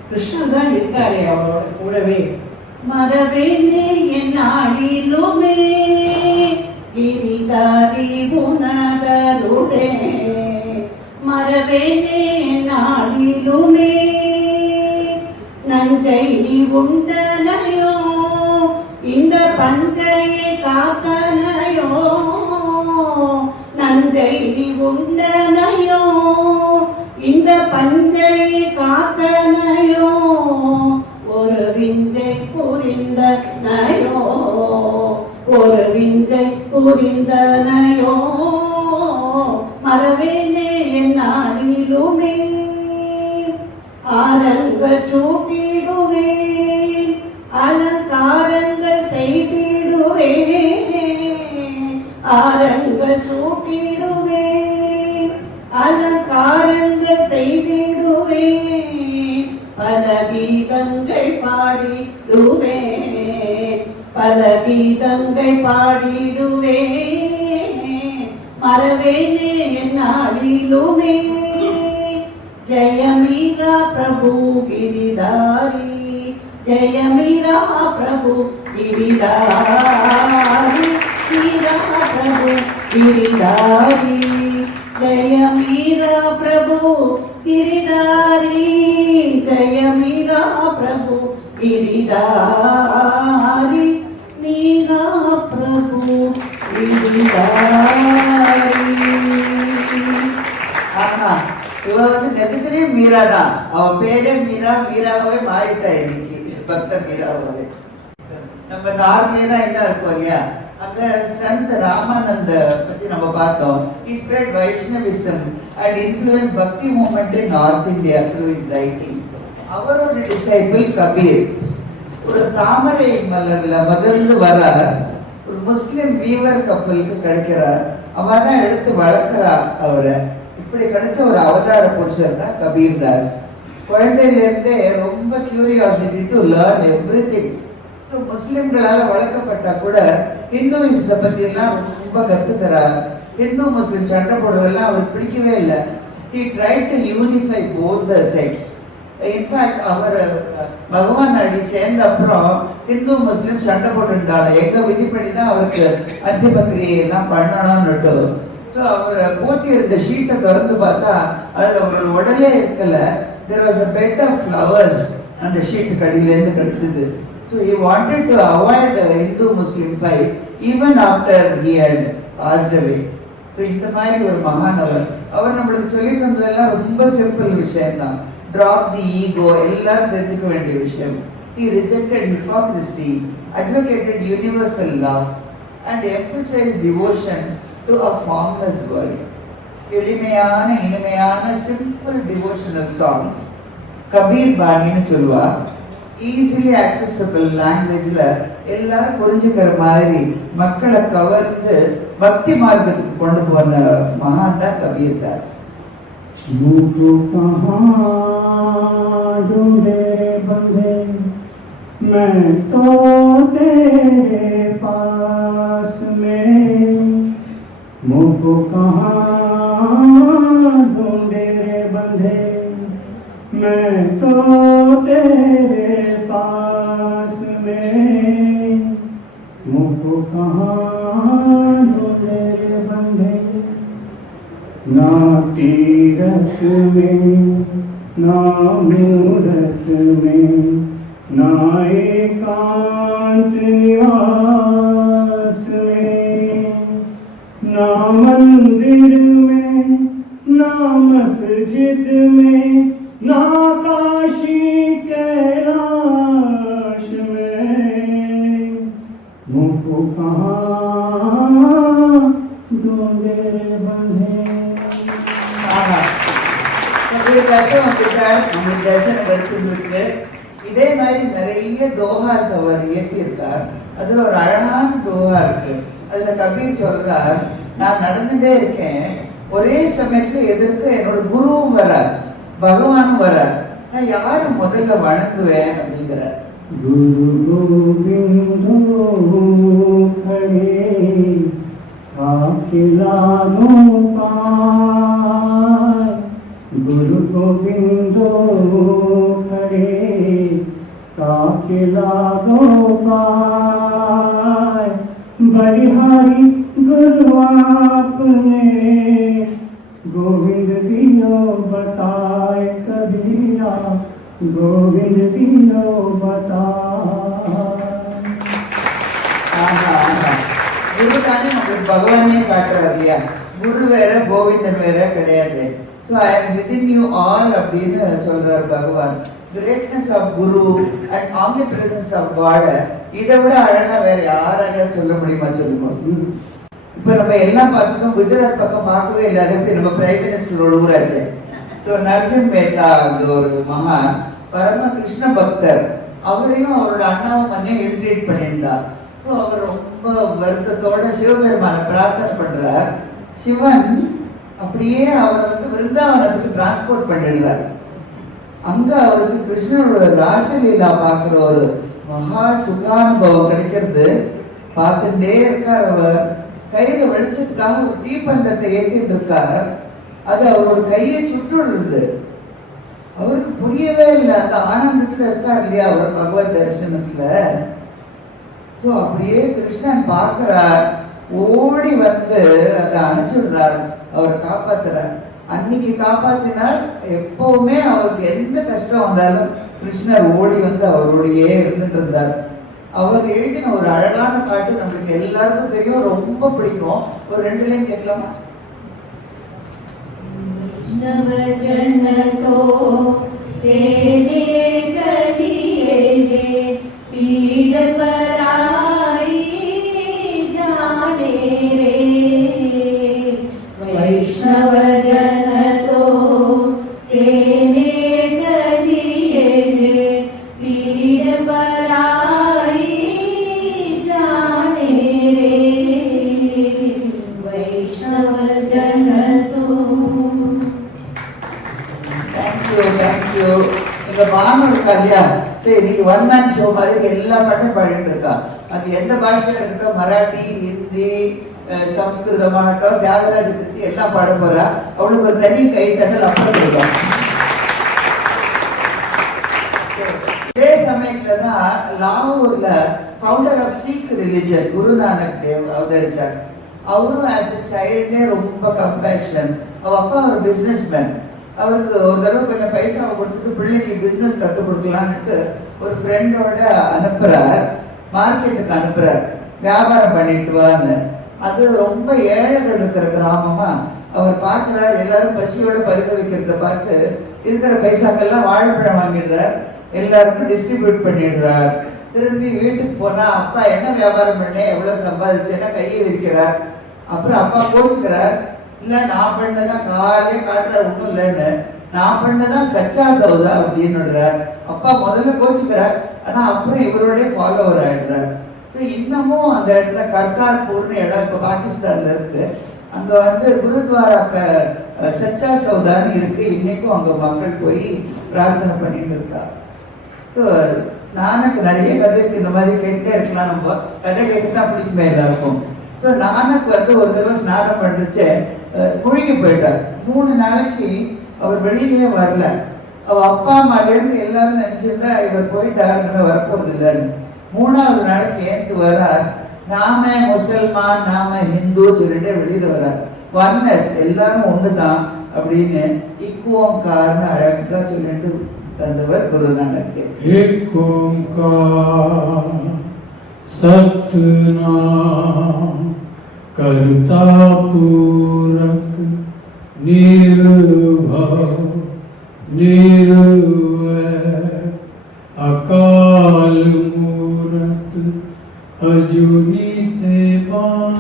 கிருஷ்ணன் தான் இருக்காரே அவளோட கூடவே. மரவேனே என் நாடிலுமே கிரிதாரி உனதருடே மரவேனே என் நாடிலுமே நஞ்சை நீ உண்டனையோ இந்த பஞ்சையை காத்தனையோ நஞ்சை நீ உண்டனையோ இந்த பஞ்சையை காத்தனையோ ஒரு விஞ்சை புரிந்தனையோ ஒரு விஞ்சை புரிந்தனையோ மரவேனே என் நாடிலுமே ஆரங்க சூட்டிடுவேன் அலங்காரங்கள் செய்திடுவேன் ஆரங்கள் சூட்டிடுவேன் அலங்காரங்கள் செய்திடுவேன் பல கீதங்கள் பாடிடுவேன் பல கீதங்கள் பாடிடுவேன் மறவேனே நாடிலுமே जय मीरा प्रभु गिरिधारी जय मीरा प्रभु गिरिधारी मीरा प्रभु गिरिधारी जय मीरा प्रभु गिरिधारी जय मीरा प्रभु गिरिधारी मीरा प्रभु गिरिधारी ஆமா, இவ நிஜத்திலேயே மீரா தான். அவன் பேரே மீரா, மீராவே மாறிட்டா இன்னைக்கு பக்த மீராவே. நம்ம நார்மலே தான் என்ன இருக்கும் இல்லையா, அங்க சந்த் ராமானந்த பத்தி நம்ம பார்த்தோம். He spread Vaishnavism and influenced Bhakti movement in North India through his writings. அவரோட டிசைபிள் கபீர் ஒரு தாமரை மலர்ல முதல்ல வர ஒரு முஸ்லிம் வீவர் கப்பலுக்கு கிடைக்கிறார். அவன் தான் எடுத்து வளர்க்கிறார் அவரை. இப்படி கிடைச்ச ஒரு அவதார புருஷர் தான் கபீர் தாஸ். குழந்தையிலிருந்தே ரொம்ப curiosity to learn everything. So முஸ்லிம்களால் வளர்க்கப்பட்டா கூட ஹிந்துவிசத்தை பத்தி எல்லாம் ரொம்ப கத்துக்கிறார். ஹிந்து முஸ்லிம் சண்டை போடுறதெல்லாம் அவருக்கு பிடிக்கவே இல்லை. He tried to unify both the sects. In fact அவர் பகவான் அடி சேர்ந்த அப்புறம் ஹிந்து முஸ்லிம் சண்டை போட்டுட்டாங்க. எங்க விதிப்படி தான் அவருக்கு அத்தியபக்ரியை எல்லாம் பண்ணணும்னுட்டு. ஸோ அவர் போத்தி இருந்த ஷீட்டை திறந்து பார்த்தா அதில் அவரோட உடலே இருக்கல. There was a bed of flowers அந்த ஷீட்டு கடியிலேருந்து கிடைச்சது. So he wanted to avoid Hindu-Muslim fight even after he had passed away. So இந்த மாதிரி ஒரு மகானவர். அவர் நம்மளுக்கு சொல்லி தந்ததெல்லாம் ரொம்ப சிம்பிள் விஷயம்தான். Drop the ego, எல்லாரும் தெரிஞ்சுக்க வேண்டிய விஷயம். He rejected hypocrisy, advocated universal love and emphasized devotion to a formless world. எளிமையான இனிமையான சிம்பிள் டிவோஷனல் சாங்ஸ் கபீர் பாணின்னு சொல்லுவா. ஈஸிலி ஆக்சசபிள் லாங்குவேஜ்ல எல்லாரும் புரிஞ்சுக்கிற மாதிரி மக்களை கவர்ந்து பக்தி மார்க்கத்துக்கு கொண்டு போன மகான் தான் கபீர் தாஸ். मैं तो तेरे पास में मुझको कहाँ ढूंढे रे बंधे मैं तो तेरे पास में मुझको कहाँ ढूंढे रे बंधे ना तीरथ में ना मूरत में ना एकांत निवास में ना मंदिर में ना मस्जिद में ना काशी कैलाश में मुझको कहाँ ढूंढे रे बंधे. உங்களுக்கு தரிசனம் கிடைச்சிருக்கு. இதே மாதிரி நிறைய தோஹாஸ் அவர் இயற்றியிருக்கார். அதுல ஒரு அழகான தோஹா இருக்கு. அதுல கபீர் சொல்றார், நான் நடந்துட்டே இருக்கேன், ஒரே சமயத்துல எதிர்த்து என்னோட குருவும் வரார், பகவானும் வரார். நான் யாரு முதல்ல வணங்குவேன் அப்படிங்கிறார். குரு கோவிந்தோ खड़े काफिलानो पाय गुरु गोविंदो खड़े काफिलानो पाय बलिहारी गुरु आपने गोविंद दियो बताए कबीरा गोविंद दियो बताए. குரு தானே நம்மளுக்கு பகவானே காட்டுறாரு இல்லையா. குரு வேற கோவிந்தன் வேற கிடையாது. So I am within you all அப்படின்னு சொல்றாரு Bhagavan. Greatness of guru and omnipresence of God இதை விட அழகா வேற யாராலையும் சொல்ல முடியுமா சொல்லுங்க. இப்போ நம்ம எல்லாம் பார்த்துட்டோம். குஜராத் பக்கம் பார்க்கவே இல்லை. அது எப்படி நம்ம பிரைம் மினிஸ்டரோட ஊராச்சு. ஸோ நரசிம் மேத்தா ஒரு மகான் பரம கிருஷ்ண பக்தர். அவரையும் அவரோட அண்ணாவும் மண்ணையும் இன்ட்ரீட் பண்ணியிருந்தார். ஸோ ஸோ அவர் ரொம்ப வருத்தத்தோட சிவபெருமான பிரார்த்தனை பண்றார். சிவன் அப்படியே அவரை வந்து விருந்தாவனத்துக்கு டிரான்ஸ்போர்ட் பண்ணிடுறார். அங்க அவருக்கு கிருஷ்ணனோட ராசலீலா பார்க்குற ஒரு மகா சுகானுபவம் கிடைக்கிறது. பார்த்துட்டே இருக்கார். அவர் கையில வெளிச்சத்துக்காக ஒரு தீப்பந்தத்தை ஏற்றிட்டு இருக்கார். அது அவரோட கையை சுற்றுடுறது. அவருக்கு புரியவே இல்லை. அந்த ஆனந்தத்துல இருக்கார் இல்லையா அவர் பகவத் தரிசனத்துல. ஸோ அப்படியே கிருஷ்ணன் பார்க்கிறார். ஓடி வந்து அதை அணைச்சுடுறார். அவர் காப்பாத்துறார். அன்னைக்கு காப்பாத்தினார். எப்பவுமே அவருக்கு எந்த கஷ்டம் வந்தாலும் கிருஷ்ணர் ஓடி வந்து அவரோடையே இருந்துட்டு இருந்தார். அவர் எழுதின ஒரு அழகான பாட்டு நம்மளுக்கு எல்லாருக்கும் தெரியும், ரொம்ப பிடிக்கும். ஒரு 2 லைன் கேட்கலாமா? नवजन को तेरे कलिए जे पीड़ पराई जाने रे वैष्णव जन को तेरे कलिए जे पीड़ पराई जाने रे वैष्णव जन तो தேங்க்யூ. இந்த பானு இருக்கா இல்லையா, சரி இன்னைக்கு 1 man ஷோ மாதிரி எல்லா பாட்டும் பாடிட்டு இருக்கா. அது எந்த பாஷையா இருக்கட்டும், மராட்டி, ஹிந்தி, சம்ஸ்கிருதமாகட்டும், தியாகராஜ பத்தி எல்லாம் பாட போறா. அவளுக்கு ஒரு தனி கை தட்டல் அப்புறம் இருக்கும். இதே சமயத்துல தான் லாகூர்ல founder of Sikh religion Guru Nanak Dev அவதரிச்சார். அவரும் ஆஸ் எ சைல்டே ரொம்ப கம்பேஷன். அவ அப்பா ஒரு பிசினஸ் மேன். அவருக்கு ஒரு தடவை கொஞ்சம் பைசாவை கொடுத்துட்டு பிள்ளைக்கு பிஸ்னஸ் கற்றுக் கொடுக்கலான்ட்டு ஒரு ஃப்ரெண்டோட அனுப்புறார். மார்க்கெட்டுக்கு அனுப்புறார், வியாபாரம் பண்ணிட்டு வான்னு. அது ரொம்ப ஏழைகள் இருக்கிற கிராமமா. அவர் பார்க்கிறார், எல்லாரும் பசியோட பரிதவிக்கிறத பார்த்து இருக்கிற பைசாக்கெல்லாம் வாழைப்பழம் வாங்கிடுறார். எல்லாருக்கும் டிஸ்ட்ரிபியூட் பண்ணிடுறார். திரும்பி வீட்டுக்கு போனா அப்பா என்ன வியாபாரம் பண்ணேன், எவ்வளவு சம்பாதிச்சேன்னா கையை விரிக்கிறார். அப்புறம் அப்பா கோச்சுக்கிறார். இல்லை நான் பண்ணதான் காலையே காட்டுறாரு, ஒன்றும் இல்லைன்னு. நான் பண்ணதான் சச்சா சௌதா அப்படின்னு அப்பா முதல்ல கோச்சுக்கிறார். ஆனா அப்புறம் இவரோடய ஃபாலோவர் ஆயிடுறார். ஸோ இன்னமும் அந்த இடத்துல கர்தார்பூர்னு இடம் இப்போ பாகிஸ்தான்ல இருக்கு. அங்க வந்து குருத்வாரா சச்சா சௌதான்னு இருக்கு. இன்னைக்கும் அங்க மக்கள் போய் பிரார்த்தனை பண்ணிட்டு இருக்கா. ஸோ நானக்கு நிறைய கதைக்கு இந்த மாதிரி கேட்டுட்டே இருக்கலாம். நம்ம கதை கேட்டுதான் பிடிக்குமே எல்லாருக்கும். ஸோ நானக்கு வந்து ஒரு தடவை ஸ்நானம் பண்ணிச்சு முழுகி போயிட்டார். 3 நாளைக்கு அவர் வெளியிலேயே வரல. அவ அப்பா அம்மாலேருந்து எல்லாரும் நினைச்சிருந்தா இவர் போயிட்டார், இனிமே வரப்போறது இல்லைன்னு. 3வது நாளைக்கு ஏந்து வரார். நாம முசல்மான், நாம ஹிந்து சொல்லிட்டு வெளியில வரார். ஒன்னஸ், எல்லாரும் ஒண்ணுதான் அப்படின்னு இக்குவம் கார்னு அழகா சொல்லிட்டு தந்தவர் குருநானக். एक ओंकार सतनाम करता पूरक निर्भव निर्वैर अकाल मूरत अजूनी सेवान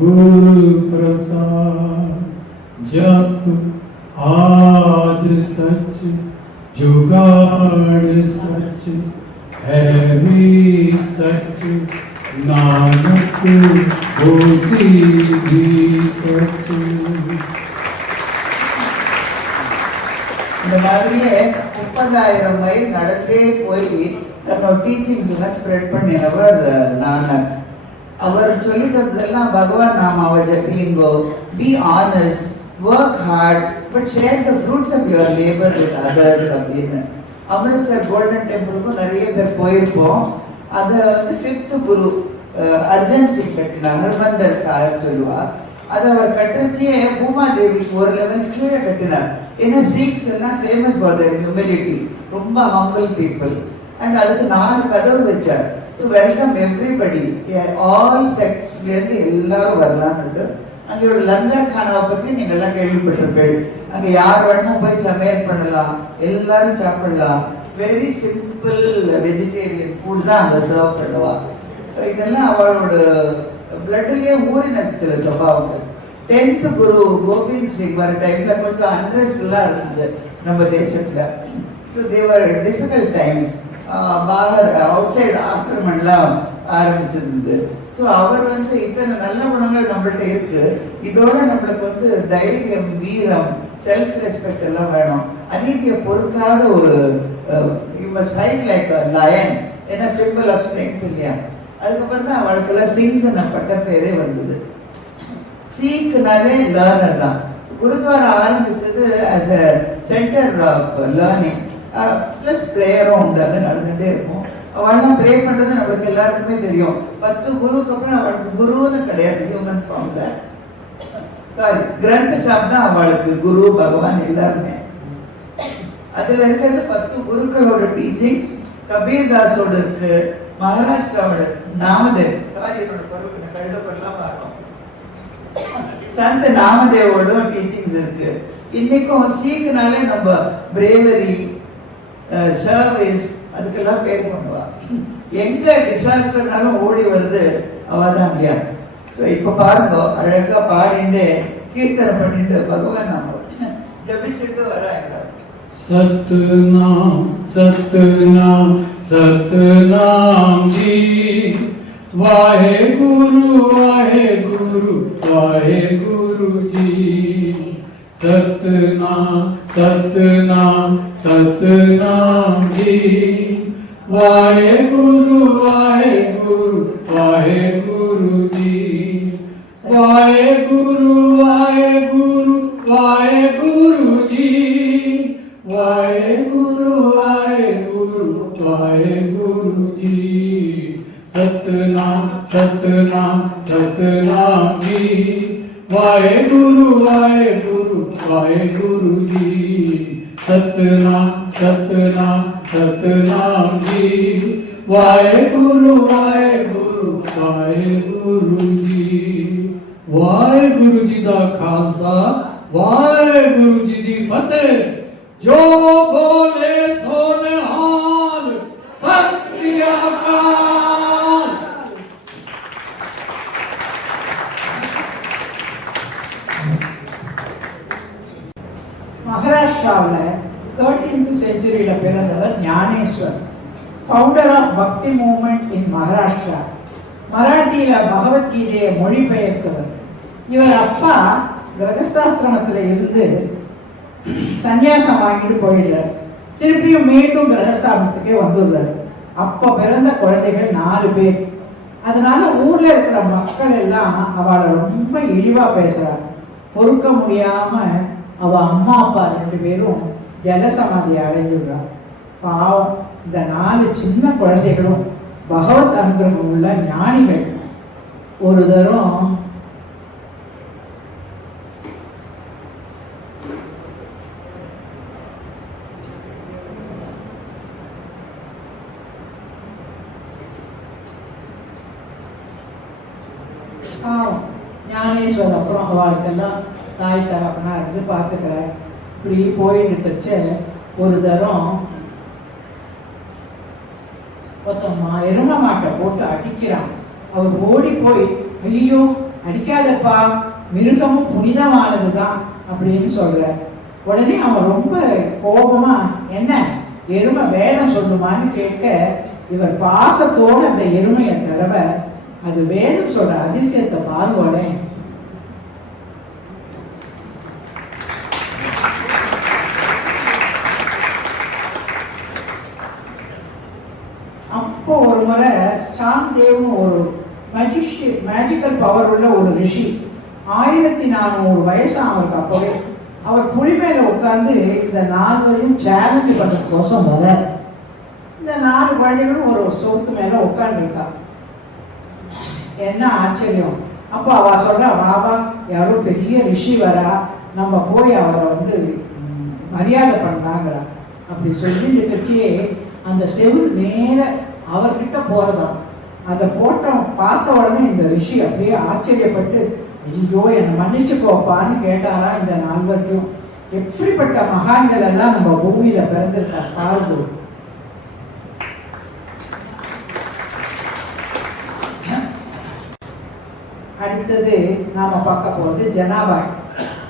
गुरु प्रसाद जप आद सच जुगाड़ सच है भी सच नानक होसी भी सच. இந்த மாதிரியே 30,000 மைல் நடந்தே போய் தன்னோட டீச்சிங்ஸ் எல்லாம் ஸ்ப்ரெட் பண்ணினவர் நானக். அவர் சொல்லி தந்ததெல்லாம் பகவான் நாமாவை ஜபிங்கோ, be honest, work hard, but share the fruits of your labour with others அப்படின்னு. அமிர்த்சர் கோல்டன் டெம்பிளுக்கும் நிறைய பேர் போயிருப்போம். அதை வந்து 5th குரு அர்ஜன் சிங் கட்டினார். ஹர்மந்தர் சாஹிப் சொல்லுவா. அதை அவர் கட்டுறச்சே பூமாதேவிக்கு ஒரு லெவல் கீழே கட்டினார். ஏன்னா சீக்ஸ் எல்லாம் ஃபேமஸ் ஃபார் தர் ஹியூமிலிட்டி, ரொம்ப ஹம்பிள் பீப்புள். அண்ட் அதுக்கு 4 கதவு வச்சார் டு வெல்கம் எவ்ரிபடி, ஆல் செக்ஸ்லேருந்து எல்லாரும் வரலான்னுட்டு. அங்கோட லங்கர் கானாவை பற்றி நீங்கள் எல்லாம் கேள்விப்பட்டிருப்பீர்கள். அங்கே யார் வேணுமோ போய் சமையல் பண்ணலாம், எல்லாரும் சாப்பிடலாம். வெரி சிம்பிள் வெஜிடேரியன் ஃபுட் தான் அங்கே சர்வ் பண்ணுவா. இதெல்லாம் அவளோட பிளட்லேயே ஊறின சில சபாவங்கள். 10th குரு கோவிந்த் சிங் வர டைமில் கொஞ்சம் அன்ரெஸ்ட்லாம் இருந்தது நம்ம தேசத்தில். So there were difficult times. பாகர் அவுட் சைடு ஆக்கிரமணம்லாம் ஆரம்பிச்சிருந்தது. ஸோ அவர் வந்து இத்தனை நல்ல குணங்கள் நம்மள்ட்ட இருக்கு. இதோட நம்மளுக்கு வந்து தைரியம், வீரம், செல்ஃப் ரெஸ்பெக்ட் எல்லாம் வேணும். அநீதியை பொறுக்காத ஒரு you must fight like a lion, ஏன்னா சிம்பிள் ஆஃப் ஸ்ட்ரென்த் இல்லையா. அதுக்கப்புறம் தான் அவளுக்கெல்லாம் சிங்னு பட்ட பேரே வந்தது. சீக்குனாலே லேர்னர் தான். குருத்வாரா ஆரம்பிச்சது as a centre of learning, plus ப்ரேயரும் உண்டு, அது நடந்துகிட்டே இருக்கும். அவள்லாம் ப்ரே பண்ணுறது நம்மளுக்கு எல்லாருக்குமே தெரியும். 10 குருவுக்கு அப்புறம் அவளுக்கு குருன்னு கிடையாது ஹியூமன் ஃபார்ம்ல. சாரி, கிரந்த சாப் தான் அவளுக்கு குரு, பகவான் எல்லாருமே. அதுல இருக்கிறது 10 குருக்களோட டீச்சிங்ஸ். கபீர் தாஸோட இருக்கு, மகாராஷ்டிராவோட நாமதேவ், சாரி என்னோட பொறுப்பு கழுதப்பெல்லாம் பார்க்கும், சந்த நாமதேவோட டீச்சிங்ஸ் இருக்கு. இன்னைக்கும் சீக்குனாலே நம்ம பிரேவரி, சர்வீஸ், அதுக்கெல்லாம் பேர் பண்ணுவா. எங்க டிசாஸ்டர்னாலும் ஓடி வருது அவதான் இல்லையா. ஸோ இப்போ பாருங்க, அழகா பாடிட்டு கீர்த்தனை பண்ணிட்டு பகவான் நம்ம ஜபிச்சுட்டு வராங்க. सतनाम सतनाम सतनाम जी, वाहे गुरु जी। सतनाम सतनाम सतनाम जी, वाहे गुरु जी। वाहे गुरु जी, वाहेगुरु जी। सतनाम सतनाम सतनाम जी, वाहेगुरु जी। सतनाम सतनाम सतनाम जी, वाहेगुरु जी। वाहेगुरु जी दा खालसा, वाहेगुरु जी दी फतेह। जो बोले सो निहाल, सत श्री अकाल। மகாராஷ்டிராவில் 13th centuryல பிறந்தவர் ஞானேஸ்வர், ஃபவுண்டர் ஆஃப் பக்தி மூவ்மெண்ட் இன் மகாராஷ்டிரா. மராட்டியில பகவத்கீதையை மொழிபெயர்த்தவர். இவர் அப்பா கிரகஸ்தாசிரமத்தில் இருந்து சன்னியாசம் வாங்கிட்டு போயிடுறார். திருப்பியும் மீண்டும் கிரகஸ்தாபனத்துக்கே வந்துடுறாரு. அப்போ பிறந்த குழந்தைகள் 4 பேர். அதனால ஊர்ல இருக்கிற மக்கள் எல்லாம் அவளை ரொம்ப இழிவா பேசுறாங்க. பொறுக்க முடியாம அவ அம்மா அப்பா 2 பேரும் ஜலசமாதி அடைஞ்சுடுறார். பாவம், இந்த 4 சின்ன குழந்தைகளும் பகவத் அனுகிரகம் உள்ள ஞானிகள். ஒரு தரம் ஞானேஸ்வர் அப்புறம் அவளுக்கெல்லாம் தாய் தகப்பனா இருந்து பார்த்துக்கிறார். இப்படி போயிட்டு இருக்கச்ச ஒரு தரம் ஒருத்தன் எரும மாட்டை போட்டு அடிக்கிறான். அவர் ஓடி போய், ஐயோ அடிக்காதப்பா, மிருகமும் புனிதமானது தான் அப்படின்னு சொல்றார். உடனே அவன் ரொம்ப கோபமா, என்ன எருமை வேதம் சொல்லுமான்னு கேட்க, இவர் பாசத்தோடு அந்த எருமையை தடவை, அது வேதம் சொல்ற அதிசயத்தை பாருவோட. அப்போ ஒரு முறை ஸ்டாம் தேவ்னு ஒரு மேஜிக்கல் பவர் உள்ள ஒரு ரிஷி, 1400 வயசு அவருக்கு அப்பவே, அவர் புலி மேல உட்கார்ந்து இந்த 4 சேலஞ்சு பண்றதுக்கோசம் வர. இந்த 4 குழந்தைகளும் ஒரு சொத்து மேல உட்கார்ந்துருக்கா. என்ன ஆச்சரியம்! அப்போ அவ சொல்றா, வாவா யாரோ பெரிய ரிஷி வரா, நம்ம போய் அவரை மரியாதை பண்ணாங்கிறா. அப்படி சொல்லிட்டு இருக்கச்சே அந்த செவுள் மேல அவர்கிட்ட போறதா. அதை பார்த்த உடனே இந்த ரிஷி அப்படியே ஆச்சரியப்பட்டு, ஐயோ என்னை மன்னிச்சுக்கோப்பான்னு கேட்டாரா. இந்த 4 எப்படிப்பட்ட மகான்கள் எல்லாம் நம்ம பூமியில பிறந்திருக்கா பாருங்க. அடுத்தது நாம பார்க்க போறது ஜனாபாய்.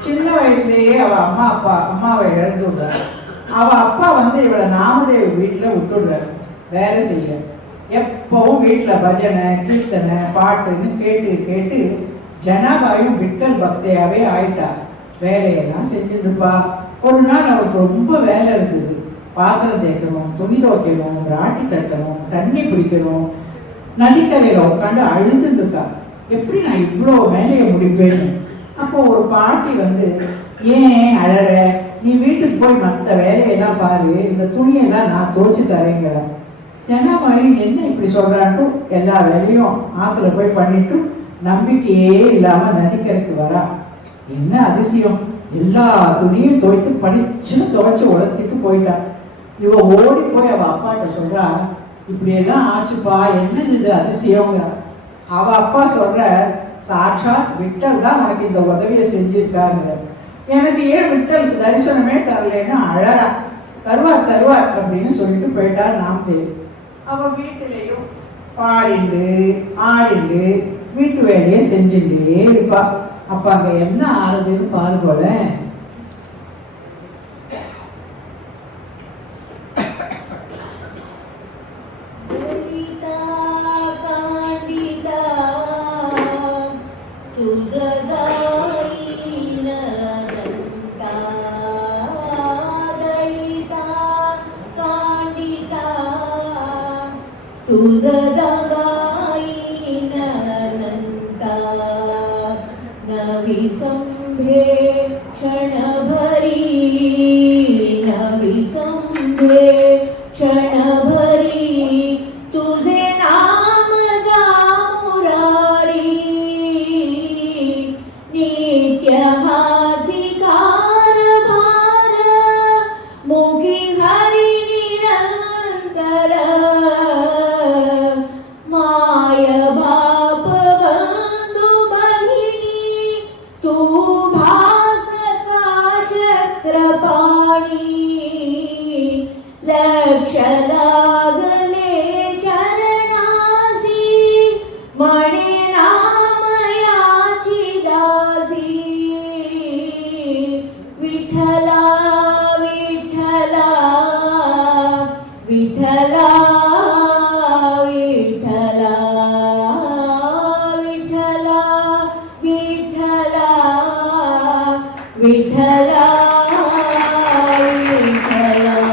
சின்ன வயசுலேயே அவ அம்மாவை இழந்துடுறாரு. அவ அப்பா இவளை நாமதேவ வீட்டுல விட்டுடுறாரு. வேலை செய்ய. எப்பவும் வீட்டில் பஜனை கீர்த்தனை பாட்டுன்னு கேட்டு கேட்டு ஜனாபாயும் விட்டல் பக்தையாவே ஆயிட்டா. வேலையெல்லாம் செஞ்சுருப்பா. ஒரு நாள் அவருக்கு ரொம்ப வேலை இருந்தது. பாத்திரம் தேய்க்கணும், துணி துவைக்கணும், ராட்டி தட்டணும், தண்ணி பிடிக்கணும். நதிக்கரையில் உட்காந்து அழுதுன்னு இருக்கா. எப்படி நான் இவ்வளோ வேலையை முடிப்பேன்னு. அப்போ ஒரு பாட்டி வந்து, ஏன் அழற, நீ வீட்டுக்கு போய் மற்ற வேலையெல்லாம் பாரு, இந்த துணியெல்லாம் நான் துவைச்சு தரேங்கிற. ஜனாபாயி என்ன இப்படி சொல்றான்ட்டு எல்லா வேலையும் ஆற்றுல போய் பண்ணிட்டு நம்பிக்கையே இல்லாம நதிக்கரைக்கு வரா. என்ன அதிசயம், எல்லா துணியும் துவைத்து படிச்சுன்னு துவைச்சு உழைச்சிட்டு போயிட்டா. இவ ஓடி போய் அவ அப்பாட்ட சொல்றா, இப்படி எல்லாம் ஆச்சுப்பா, என்னது இது அதிசயங்கிற. அவ அப்பா சொல்ற, சாட்சாத் விட்டல் தான் உனக்கு இந்த உதவியை செஞ்சிருக்காருங்க. எனக்கு ஏன் விட்டலுக்கு தரிசனமே தரலன்னு அழறா. தருவார் தருவார் அப்படின்னு சொல்லிட்டு போயிட்டார் நாமதேவ். அவ வீட்டிலையும் பாடிண்டு ஆடிண்டு வீட்டு வேலையை செஞ்சுட்டே இருப்பா. அப்ப அங்க என்ன ஆறுதுன்னு பாரு போல. नविसंभे क्षणभरी नविसंभे क्षणभरी तुझे नाम गा मुरारी नित्य माझी कारभार मुखी हरी निरंतर माय बाप बंधु बहिणी तू भासका चक्रपाणी लक्ष लागले चरणासी म्हणे नामयाची दासी विठ्ठला विठ्ठला विठ्ठला विठ्ठला विठ्ठला विठ्ठला विठ्ठला विठ्ठला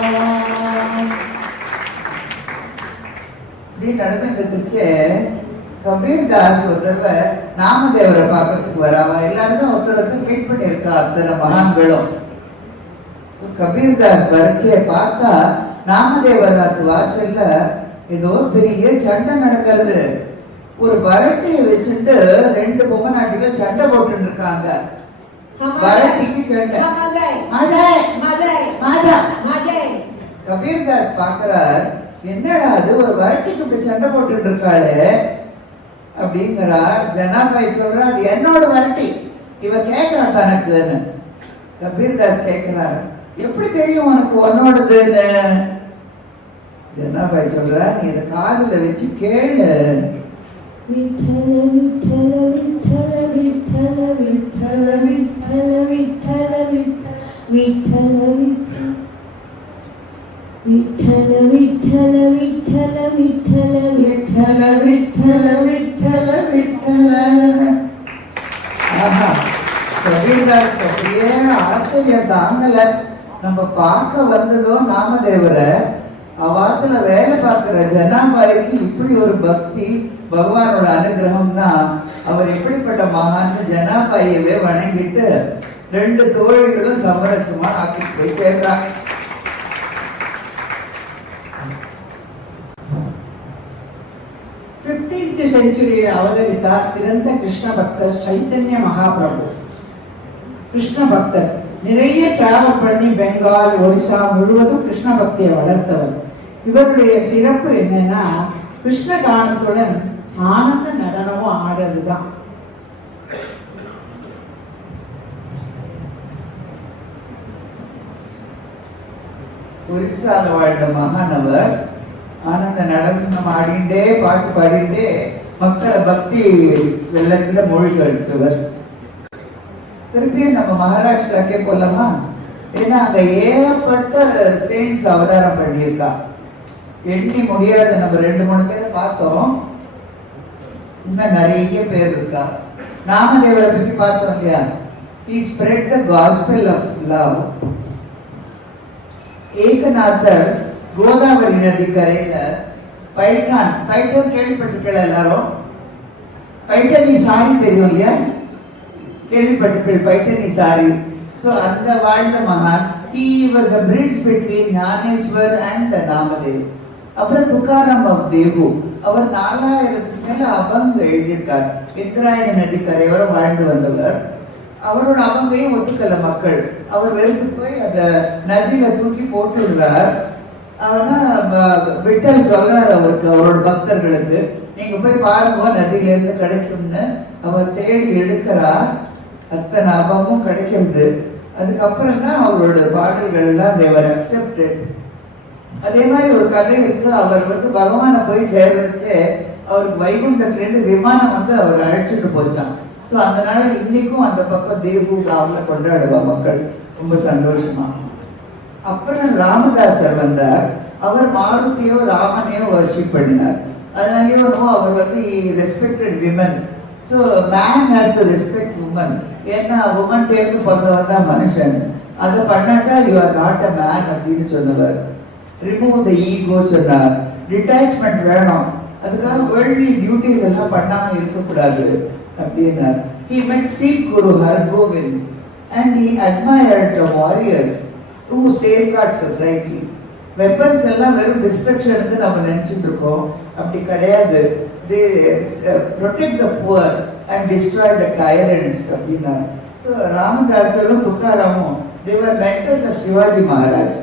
இப்படி நடந்துட்டு இருந்துச்சு. கபீர் தாஸ் ஒரு தடவை நாமதேவரை பார்க்கறதுக்கு வராவா. எல்லாருமே ஒருத்தருக்கு மீட் பண்ணியிருக்கா அத்தனை மகான்களும். கபீர் தாஸ் வரைச்சே பார்த்தா நாமதேவர் நாத்து வாசல்ல ஏதோ பெரிய சண்டை நடக்கிறது. ஒரு வரட்டியை வச்சுட்டு ரெண்டு பொம்மை நாட்டிகள் சண்டை போட்டு இருக்காங்க. வரட்டிக்கு சண்டை. கபீர் தாஸ் பாக்குறார், என்னடா அது ஒரு வரட்டிக்கு இப்படி சண்டை போட்டு இருக்காளே அப்படிங்கிறார். ஜனாபாய் சொல்றா, அது என்னோட வரட்டி, இவ கேட்கிறா தனக்குன்னு. கபீர் தாஸ் கேட்கிறார், எப்படி தெரியும் உனக்கு உன்னோடதுன்னு? ஜனாபாய் சொல்றா, நீ இதை காதுல வச்சு கேளு. विठ्ठल विठ्ठल विठ्ठल विठ्ठल विठ्ठल विठ्ठल विठ्ठल विठ्ठल विठ्ठल विठ्ठल विठ्ठल विठ्ठल விட்டல விட்டல விட்டல விட்டல. ஆஹா, கபீர்தாஸ் அப்படியே ஆச்சரியம் தாங்கல. நம்ம பார்க்க வந்ததோ நாமதேவரை, அவாத்துல வேலை பார்க்கிற ஜனாபாய்க்கு இப்படி ஒரு பக்தி, பகவானோட அனுகிரகம்னா அவர் எப்படிப்பட்ட மகான்னு ஜனாபாயவே வணங்கிட்டு ரெண்டு தோழிகளும் சமரசமா ஆக்கி போய் சேர்றாங்க. 15th செஞ்சுரியில் அவதரித்தார் சிறந்த கிருஷ்ண பக்தர் சைத்தன்ய மகாபிரபு. கிருஷ்ண பக்தர் நிறைய டிராவல் பண்ணி பெங்கால் ஒரிசா முழுவதும் கிருஷ்ண பக்தியை வளர்த்தவர். இவருடைய சிறப்பு என்னன்னா, கிருஷ்ண கானத்துடன் ஆனந்த நடனமும் ஆடுறதுதான். ஒரிசால வாழ்ந்த மகானவர் ஆனந்த நடனம் ஆடிண்டே பாட்டு பாடிண்டே மக்களை பக்தி வெள்ளத்துல மொழி அடித்தவர். திருப்பியும் நம்ம மகாராஷ்டிராக்கே போலாமா? ஏன்னா அங்க ஏகப்பட்ட செயின்ஸ் அவதாரம் பண்ணியிருக்கா. எண்ணி முடியாத நம்ம 2-3 பேரை பார்த்தோம். இன்னும் நிறைய பேர் இருக்கா. நாமதேவரை பத்தி பார்த்தோம் இல்லையா? He spread the gospel of love. Ekanathar Godavari நதி கரையில பைட்டான் கேள்விப்பட்டிருக்கல எல்லாரும்? பைட்டனி சாரி தெரியும் இல்லையா? கேள்விப்பட்டிருக்க பைட்டனி சாரி. ஸோ அந்த வாழ்ந்த மகான். He was a bridge between Gnaneshwar and Namdev. அப்புறம் துக்காராம் ஆஃப் தேவு, அவர் 4000க்கு மேல அபங்கு எழுதியிருக்கார். இந்திராயணி நதி கரையோரம் வாழ்ந்து வந்தவர். அவரோட அபங்கையும் ஒத்துக்கல மக்கள். அவர் வெறுத்து போய் அந்த நதியில தூக்கி போட்டுடுறார். ஆனா விட்டல் சொல்றாரு அவருக்கு, அவரோட பக்தர்களுக்கு, நீங்க போய் பாருங்க நதியில இருந்து கிடைக்கும்னு. அவர் தேடி எடுக்கிறார். அத்தனை அபங்கும் கிடைக்கிறது. அதுக்கப்புறம் தான் அவரோட பாடல்கள் எல்லாம் தேவர் அக்செப்டட். அதே மாதிரி ஒரு கதை இருக்கு. அவர் பகவானை போய் சேர்ந்துச்சு, அவருக்கு வைகுண்டத்திலேருந்து விமானம் அவர் அழைச்சிட்டு போச்சான். ஸோ அதனால இன்னைக்கும் அந்த பக்கம் தேவு காவல கொண்டாடுவா மக்கள் ரொம்ப சந்தோஷமா. அப்புறம் ராமதாசர் வந்தார். அவர் மாருதியோ ராமனையோ வர்ஷிப் பண்ணினார். அதனாலயோ அவர் respected women. So man has to respect woman. ஏன்னா உமன் தேர்ந்து பிறந்தவன் தான் மனுஷன். அதை பண்ணாட்டா you are not a man அப்படின்னு சொன்னவர். ரிமூவ் த ஈகோ சொன்னார். டிட்டாச்மெண்ட் வேணும். அதுக்காக வேர்ல்ட்லி டியூட்டிஸ் எல்லாம் பண்ணாம இருக்கக்கூடாது அப்படின்னார். He met Sikh Guru Hargobind and he admired the warriors who safeguard society. Weapons எல்லாம் வெறும் டிஸ்ட்ரக்ஷனுக்கு நம்ம நினைச்சிட்டு இருக்கோம். அப்படி கிடையாது. They protect the poor and destroy the tyrants அப்படின்னார். ஸோ ராமதாசரும் துக்காராமும் they were mentors of Shivaji Maharaj.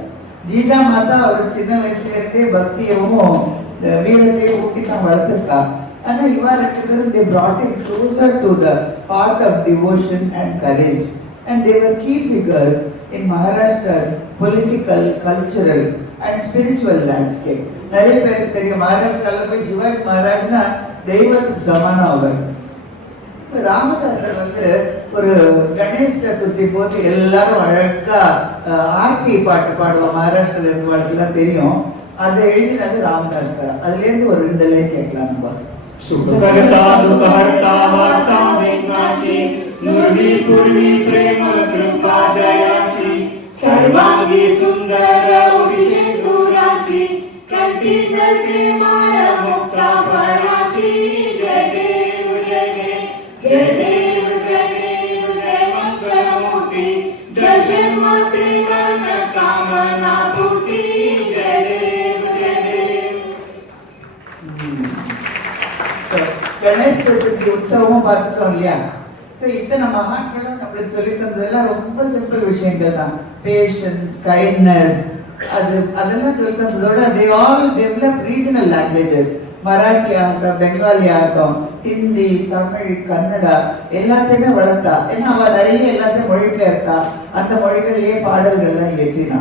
Jija Mata அவர் சின்ன வயசுல இருந்தே பக்தியவும் வீரத்தையும் ஊட்டி தான் வளர்த்துருக்கா. ஆனா இவா 2 பேரும் they brought him closer to the path of devotion and courage, and they were key figures in Maharashtra's political, cultural and spiritual landscape. நிறைய பேருக்கு தெரியும் மகாராஷ்டிரால போய் சிவாஜி மகாராஜ்னா தெய்வத்துக்கு சமானம் அவர். ராமதாசர் ஒரு கணேஷ் சதுர்த்தி போது எல்லாரும் அழகா ஆர்த்தி பாட்டு பாடுவோம். மகாராஷ்டிரால இருந்து வாழ்க்கைலாம் தெரியும். அதை எழுதினது ராமதாசர். அதுல இருந்து ஒரு 2 லைன் கேட்கலாம் நம்ம. सुखकर्ता दुःखहर्ता वार्ता वेदनाची नुरवी पूर्वी प्रेम कृपा जयाची सर्वांगी सुंदर सिंदुराची कंठी जळते माळ मुक्ता फळाची. जय देव जय देव जय देव जय देव जय मंगलमूर्ती दर्शन मात्रे मन कामना पूर्ती. जय देव जय देव. கணேஷ் சதுர்த்தி உற்சவமும் பார்த்துட்டோம் இல்லையா? ஸோ இத்தனை மகான்களும் நம்மளுக்கு சொல்லி தந்ததெல்லாம் ரொம்ப சிம்பிள் விஷயங்கள் தான். பேஷன்ஸ், கைண்ட்னஸ், அதெல்லாம் சொல்லி தந்ததோட they all developed regional languages. Marathi ஆகட்டும், பெங்காலி ஆகட்டும், ஹிந்தி, தமிழ், கன்னடா எல்லாத்தையுமே வளர்த்தா. ஏன்னா அவள் நிறைய எல்லாத்தையும் மொழிபெயர்த்தா. அந்த மொழிகள்லயே பாடல்கள்லாம் இயற்றினா.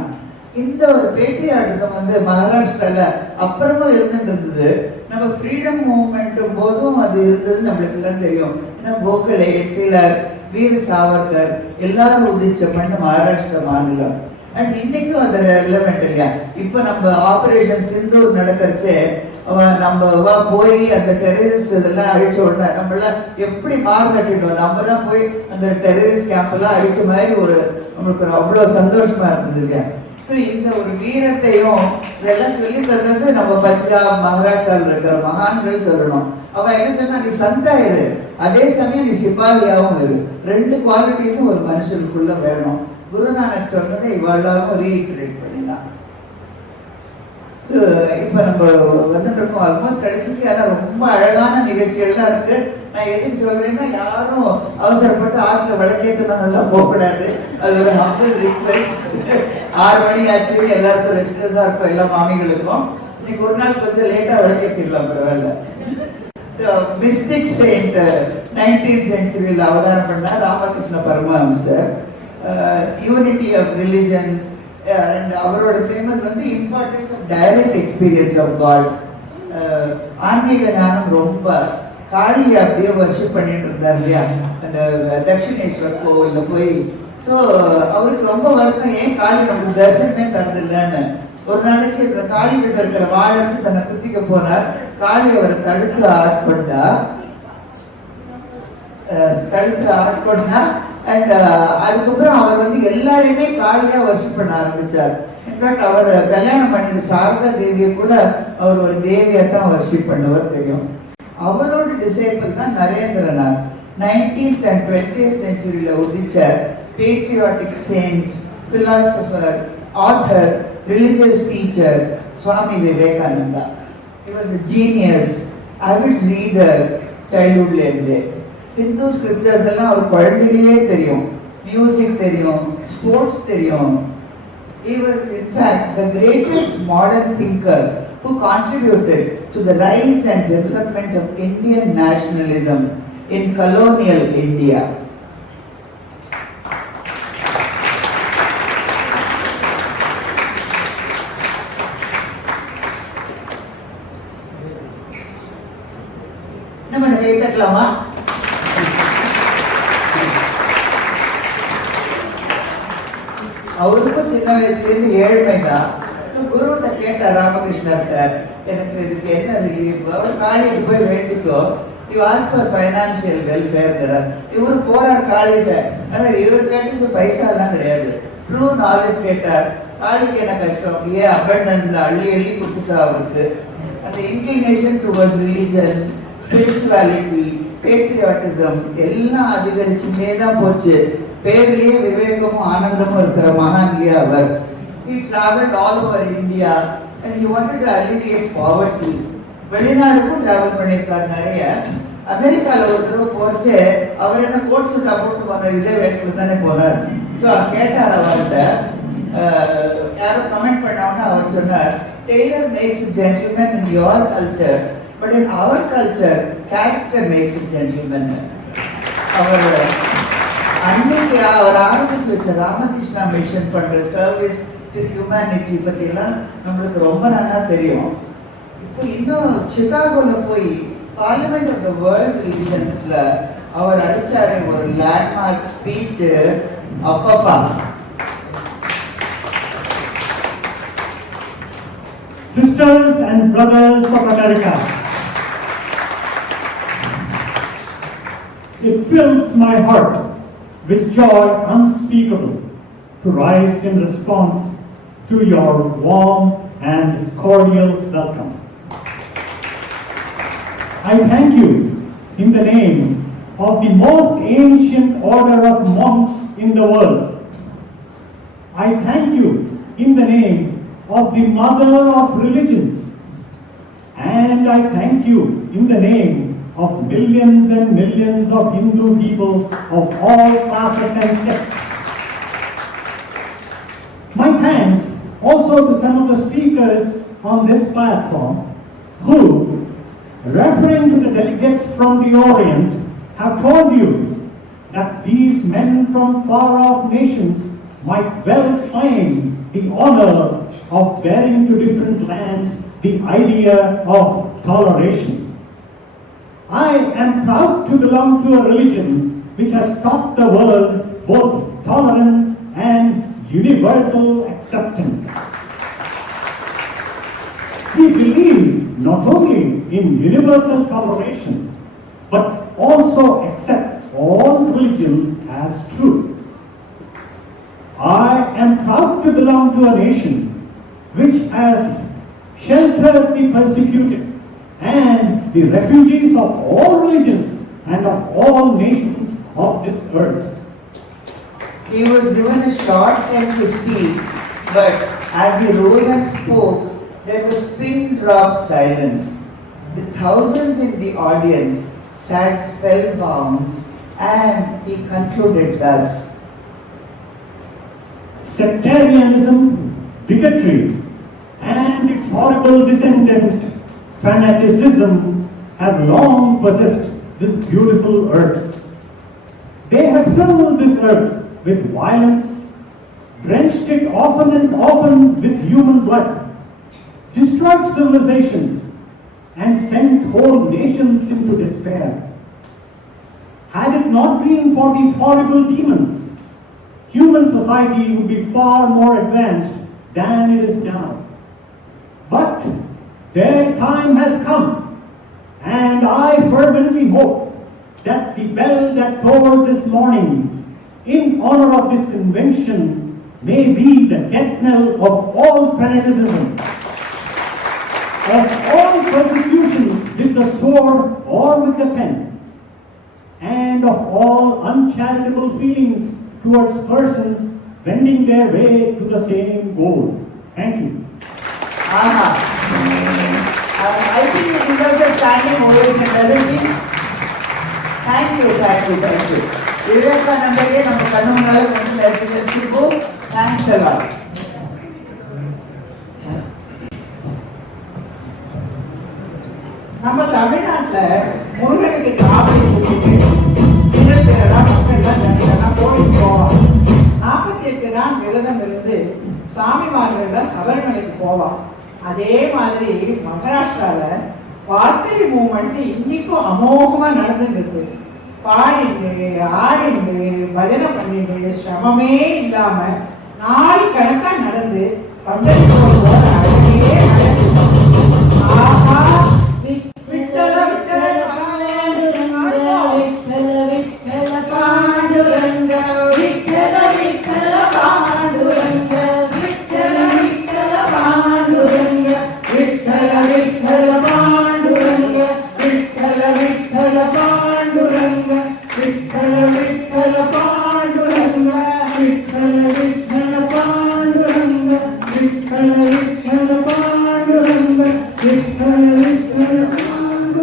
இந்த ஒரு பேட்ரியாட்டிசம் மகாராஷ்டிரால அப்புறமும் இருந்துட்டு நம்ம ஃப்ரீடம் மூவ்மெண்ட்டும் போதும் அது இருந்தது நம்மளுக்கு எல்லாம் தெரியும். ஏன்னா கோகலே, டிலர், வீர சாவர்கர் எல்லாரும் உதிச்ச பண்ண மகாராஷ்டிரா மாநிலம். அண்ட் இன்னைக்கும் அது ரெலவெண்ட் இல்லையா? இப்போ நம்ம ஆபரேஷன் சிந்தூர் நடக்கிறச்சே நம்ம போய் அந்த டெரரிஸ்ட் இதெல்லாம் அழிச்ச உடனே நம்மளாம் எப்படி மாறுதட்டிட்டோம். நம்ம தான் போய் அந்த டெரரிஸ்ட் கேம்ப் எல்லாம் அழிச்ச மாதிரி நம்மளுக்கு அவ்வளோ சந்தோஷமா இருந்தது இல்லையா? ஸோ இந்த ஒரு வீரத்தையும் இதெல்லாம் சொல்லி தந்தது நம்ம பஞ்சாப், மகாராஷ்டிராவில் இருக்கிற மகான்கள் சொல்லணும். அவ என்ன சொன்னா, நீ சந்தாயிரு, அதே சமயம் நீ சிப்பாகியாவும் இரு. 2 குவாலிட்டிஸும் ஒரு மனுஷனுக்குள்ள வேணும். குருநானக் சொன்னதை இவ்வளவும் ரீஇட்டரேட் பண்ணிதான். ஸோ இப்போ நம்ம வந்துட்டு இருக்கோம் ஆல்மோஸ்ட் கடைசிக்கு. ஆனால் ரொம்ப அழகான நிகழ்ச்சிகள்லாம் இருக்கு. நான் எதுக்கு சொல்றேன்னா, யாரும் அவசரப்பட்டு ஆற்றுல விளக்கேற்றலாம் போகக்கூடாது. அது ஒரு ஹம்பிள் ரிக்வெஸ்ட். 6 மணி ஆச்சு, எல்லாருக்கும் ரெஸ்ட்லெஸ்ஸாக இருக்கும், எல்லா மாமிகளுக்கும். இன்னைக்கு ஒரு நாள் கொஞ்சம் லேட்டாக விளக்கேற்றிடலாம், பரவாயில்ல. ஸோ மிஸ்டிக் செயின்ட் 19th centuryல அவதாரம் பண்ண ராமகிருஷ்ண பரமஹம்சர். யூனிட்டி ஆஃப் ரிலிஜன்ஸ் அண்ட் அவரோட famous importance of direct experience of God. ஆன்மீக ஞானம் ரொம்ப. காளியை அப்படியே வர்ஷிப் பண்ணிட்டு இருந்தார் இல்லையா? அந்த தட்சிணேஸ்வர் கோவில்ல போய் ஸோ அவருக்கு ரொம்ப வருத்தம், ஏன் காளி நமக்கு தரிசனமே தரதில்லைன்னு. ஒரு நாளைக்கு இந்த காளி கிட்ட இருக்கிற வாழத்து தன்னை குத்திக்க போனார். காளி அவரை தடுத்து ஆட்கொண்டா அண்ட் அதுக்கப்புறம் அவர் வந்து எல்லாரையுமே காளியா வர்ஷிப் பண்ண ஆரம்பிச்சார். இன்ஃபேக்ட் அவர் கல்யாணம் பண்ணிட்டு சாரதா தேவியை கூட அவர் ஒரு தேவியா தான் வர்ஷிப் பண்ணவர் தெரியும். அவரோட டிசைபிள் தான் Narendranath. 19th and 20th centuryல உதிச்ச patriotic saint, philosopher, author, religious teacher Swami Vivekananda. He was a genius, avid reader childhoodல இருந்தே. Hindu scriptures எல்லாம் அவர் குழந்தையிலேயே தெரியும், மியூசிக் தெரியும், ஸ்போர்ட்ஸ் தெரியும். He was in fact the greatest modern thinker who contributed to the rise and development of Indian nationalism in colonial India. நம்ம கை தட்டலாமா? அவருக்கும் சின்ன வயசுலேருந்து ஏழ்மை தான். ஸோ குருகிட்ட கேட்டார் ராமகிருஷ்ணர்கிட்ட, எனக்கு இதுக்கு என்ன ரிலீஃப்? அவர் காளிட்டு போய் வேண்டிக்கோ, you ask for financial welfare. இவர் போறார் காளிட்ட, ஆனால் இவர் கேட்டது பைசா எல்லாம் கிடையாது, ட்ரூ நாலேஜ் கேட்டார். காளிக்கு என்ன கஷ்டம், ஏன் அபண்டன்ஸ்ல அள்ளி அள்ளி கொடுத்துட்டா அவருக்கு. அந்த inclination towards religion, spirituality, patriotism எல்லாம் அதிகரிச்சுட்டே தான் போச்சு. பேர்லயே விவேகமும் ஆனந்தமும் இருக்கிற மகான் இல்லையா அவர். He traveled all over India and he wanted to alleviate poverty. வெளிநாடுக்கும் டிராவல் பண்ணியிருக்கார் நிறைய. அமெரிக்காவில் ஒரு தடவை போச்சு, அவர் என்ன கோட் சூட்டா போட்டு போனார், இதே வேஷத்துல தானே போனார். ஸோ கேட்டார் அவர்கிட்ட, யாரும் கமெண்ட் பண்ணோன்னா அவர் சொன்னார், tailor makes gentleman in your culture, but in அவர் கல்ச்சர் கேரக்டர் மேக்ஸ் ஜென்டில்மேன். அவர் அன்னைக்கு அவர் ஆரம்பிச்சு வச்ச ராமகிருஷ்ணா மிஷன் பண்ற சர்வீஸ் டு ஹியூமனிட்டி பற்றியெல்லாம் நம்மளுக்கு ரொம்ப நல்லா தெரியும். இப்போ இன்னும் சிகாகோல போய் பார்லிமெண்ட் ஆஃப் த வேர்ல்ட் ரிலிஜன்ஸ்ல அவர் அடிச்சாரு ஒரு லேண்ட்மார்க் ஸ்பீச். அப்பப்பா, Sisters and brothers of America, it fills my heart with joy unspeakable to rise in response to your warm and cordial welcome. I thank you in the name of the most ancient order of monks in the world. I thank you in the name of the mother of religions. And I thank you in the name of millions and millions of Hindu people of all classes and sects. My thanks also to some of the speakers on this platform who, referring to the delegates from the Orient, have told you that these men from far-off nations might well claim the honor of bearing to different lands the idea of toleration. I am proud to belong to a religion which has taught the world both tolerance and universal acceptance. We believe not only in universal toleration, but also accept all religions as true. I am proud to belong to a nation which has sheltered the persecuted and the refugees of all religions and of all nations of this earth. He was given a short time to speak, but as he rose and spoke, there was pin drop silence. The thousands in the audience sat spellbound, and he concluded thus. Sectarianism, bigotry, and its horrible descendant, fanaticism, have long possessed this beautiful earth. They have filled this earth with violence, drenched it often and often with human blood, destroyed civilizations, and sent whole nations into despair. Had it not been for these horrible demons, human society would be far more advanced than it is now. But their time has come, and I fervently hope that the bell that tolled this morning in honor of this convention may be the death knell of all fanaticism, of all persecutions with the sword or with the pen, and of all uncharitable feelings towards persons wending their way to the same goal. Thank you. I think it deserves a standing ovation, doesn't it? Thank you. Vivekanandare நம்ம கண்ணு முன்னால கொண்டு வச்சிருக்கோம். Thanks a lot. நம்ம தமிழ்நாட்டுல முருகனுக்கு காவடி கொடுத்துட்டு மக்கள் எல்லாம் கோயிலுக்கு போவாங்க. 48 நாள் விரதம் இருந்து சாமிமார்கள் சபரிமலைக்கு போவாங்க. அதே மாதிரி மகாராஷ்டிரால வார்க்கரி மூவ்மெண்ட் இன்னைக்கும் அமோகமா நடந்துட்டு இருக்கு. பாடிண்டு ஆடிண்டு பஜனை பண்ணிட்டு சிரமமே இல்லாம நாள் கணக்கா நடந்து பண்டரிபுரம் அழகே ஆஹா விட்டல விட்டல பாண்டுரங்க விட்டல விட்டல பாண்டுரங்க விட்டல விட்டல பாண்டுரங்க விட்டல விட்டல பாண்டுரங்க விட்டல விட்டல பாண்டுரங்க விட்டல விட்டல பாண்டுரங்க விட்டல விட்டல பாண்டுரங்க விட்டல விட்டல பாண்டுரங்க விட்டல விட்டல பாண்டுரங்க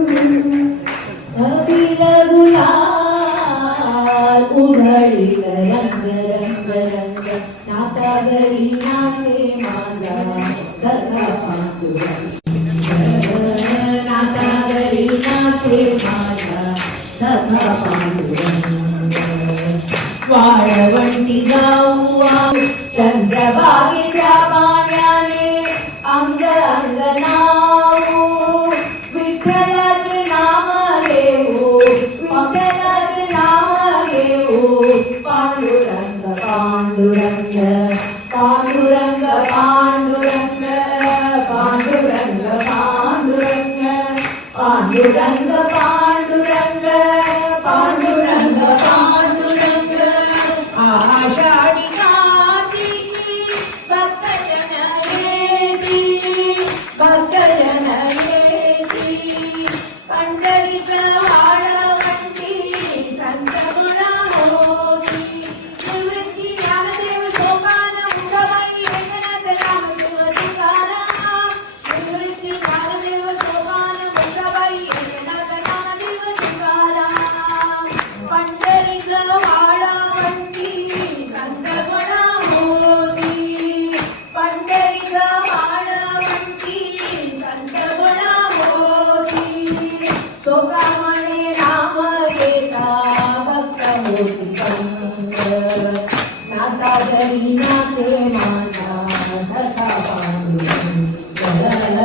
वाळवंटी जाऊ चंद्रभागेच्या पाण्याने अंग अंग नाऊ विठ्ठलाचे नाम घेऊ विठ्ठलाचे नाम घेऊ पांडुरंग पांडुरंग पांडुरंग पांडुरंग पांडुरंग पांडुरंग पांडुरंग पांडुरंग पांडुरंग पांडुरंग आषाढी कार्तिकी भक्तजन येती भक्तजन येती पंढरीचं वाळवंटी संत गुणा होती निवृत्ती ज्ञानदेव शोभान मुंबई एकनाथ रामदेव तुकाराम निवृत्ती ज्ञानदेव शोभान मुंबई एकनाथ रामदेव तुकाराम पंढरीचं वाळवंटी संत गुणा होती पंढरीचं वाळवंटी संत गुणा होती सोकामणे नाम घेता भक्त होती पंग नाता जरी नाते माझा सखा पांडुरंग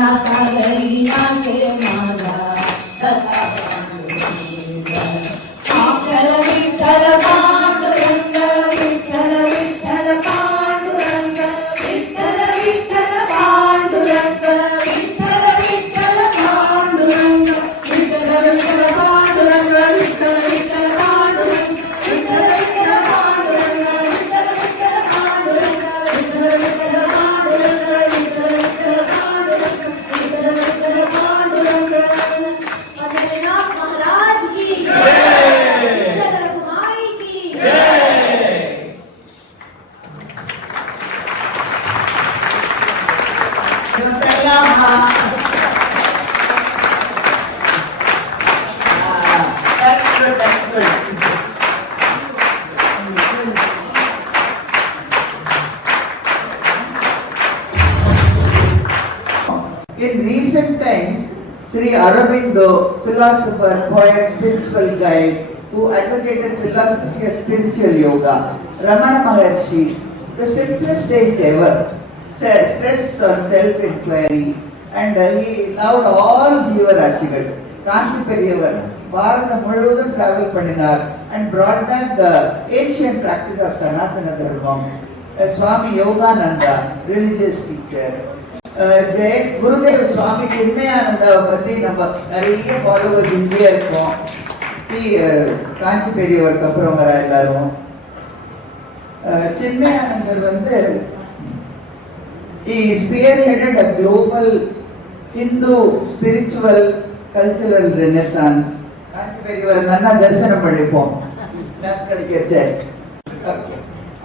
नाता जरी नाते माझा सखा पांडुरंग विठ्ठल विठ्ठल पांडुरंग विठ्ठल विठ्ठल पांडुरंग विठ्ठल विठ्ठल पांडुरंग विठ्ठल विठ्ठल पांडुरंग विठ्ठल विठ्ठल पांडुरंग विठ्ठल विठ्ठल पांडुरंग विठ्ठल विठ्ठल पांडुरंग विठ्ठल विठ्ठल पांडुरंग विठ्ठल विठ्ठल पांडुरंग विठ्ठल विठ्ठल पांडुरंग विठ्ठल विठ्ठल पांडुरंग पद्मनाभ महाराज की In recent times, Sri Aurobindo, philosopher, poet, spiritual guide, who advocated philosophy as spiritual yoga, Ramana Maharshi, the simplest sage ever, stressed on self-inquiry, and he loved all Jivarashigal. Kanchi Periyar பாரதம் முழுவதும் travel பண்ணினார் and brought back the ancient practice of Sanatana Dharmam. Swami Yogananda, religious teacher. Gurudev சுவாமி சின்மயானந்தாவை பற்றி நம்ம நிறைய followers இங்கே இருக்கோம். காஞ்சி பெரியவருக்கு அப்புறம் வர எல்லாரும். சின்மயானந்தர் வந்து he spearheaded a global Hindu spiritual cultural renaissance. காஞ்சி பெரியவர் நல்லா தரிசனம் பண்ணிப்போம் சான்ஸ் கிடைக்கிறச்சே.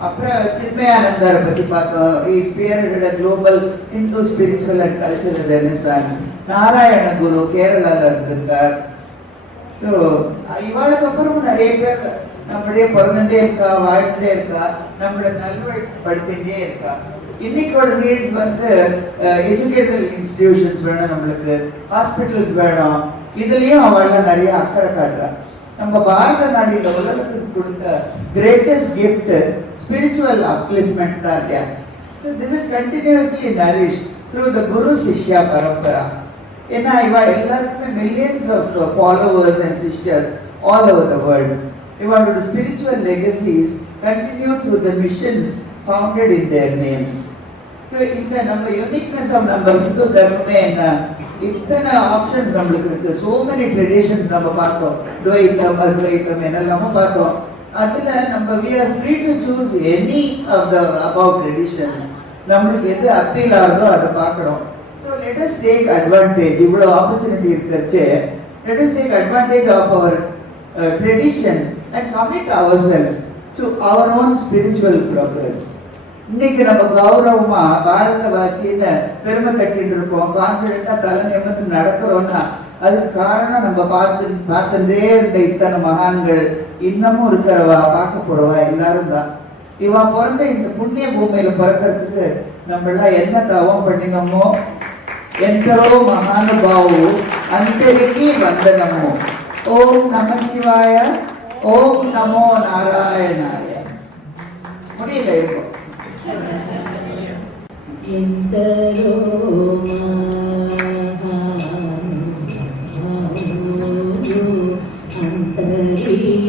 அப்புறம் சின்மயானந்தரை பற்றி பார்த்தோம். he spearheaded a global Hindu spiritual and cultural renaissance. Narayana குரு கேரளாவில் இருந்திருக்கார். ஸோ இவாளுக்கு அப்புறமும் நிறைய பேர் நம்மளே பிறந்துட்டே இருக்கா, வாழ்ந்துட்டே இருக்கா, நம்மளை நல்வழிப்படுத்திகிட்டே இருக்கா. இன்னைக்கோட நீட்ஸ் வந்து எஜுகேஷனல் இன்ஸ்டிடியூஷன்ஸ் வேணும், நம்மளுக்கு ஹாஸ்பிட்டல்ஸ் வேணும். இதுலேயும் அவள்லாம் நிறைய அக்கறை காட்டுறா. நம்ம பாரத நாடு இந்த உலகத்துக்கு கொடுத்த கிரேட்டஸ்ட் கிஃப்ட் ஸ்பிரிச்சுவல் அப்லிஃப்ட்மெண்ட் தான் இல்லையா. So this is continuously nourish through the guru shishya parampara. ஏன்னா இவா எல்லாருக்குமே மில்லியன்ஸ் ஆஃப் ஃபாலோவர்ஸ் அண்ட் சிஷ்யர்ஸ் ஆல் ஓவர் த வேர்ல்ட். இவங்களோட spiritual legacies continue through the missions founded in their names. So இந்த நம்ம யூனிக்னஸ் ஆஃப் நம்ம ஹிந்து தர்மமே என்ன, இத்தனை ஆப்ஷன்ஸ் நம்மளுக்கு இருக்கு. சோ மெனி ட்ரெடிஷன்ஸ் நம்ம பார்த்தோம், துவைத்தம் அத்வைத்தம் என்னெல்லாமோ பார்த்தோம். அதுல நம்ம we are free to choose any of the above traditions. நம்மளுக்கு எது அப்பீல் ஆகுதோ அதை பார்க்கணும். So let us take advantage. இவ்வளோ ஆப்பர்ச்சுனிட்டி இருக்கிறச்சே let us take advantage of our tradition and commit ourselves to our own spiritual progress. இன்னைக்கு நம்ம கௌரவமா பாரதவாசின்னு பெருமை தட்டிட்டு இருக்கோம், கான்பிடண்டா தலை நிமிர்ந்து நடக்கிறோம்னா அதுக்கு காரணம் நம்ம பார்த்துட்டே இருந்த இத்தனை மகான்கள், இன்னமும் இருக்கிறவா, பார்க்க போறவா எல்லாரும் தான். இவா பிறந்த இந்த புண்ணிய பூமியில பிறக்கிறதுக்கு நம்ம எல்லாம் என்ன தவம் பண்ணினோமோ, ఎందరో మహానుభావు అందరికీ వందనము. ఓం నమ శివాయ, ఓం నమో నారాయణాయ. முடியல இருக்கும். ఎందరో అంతరికి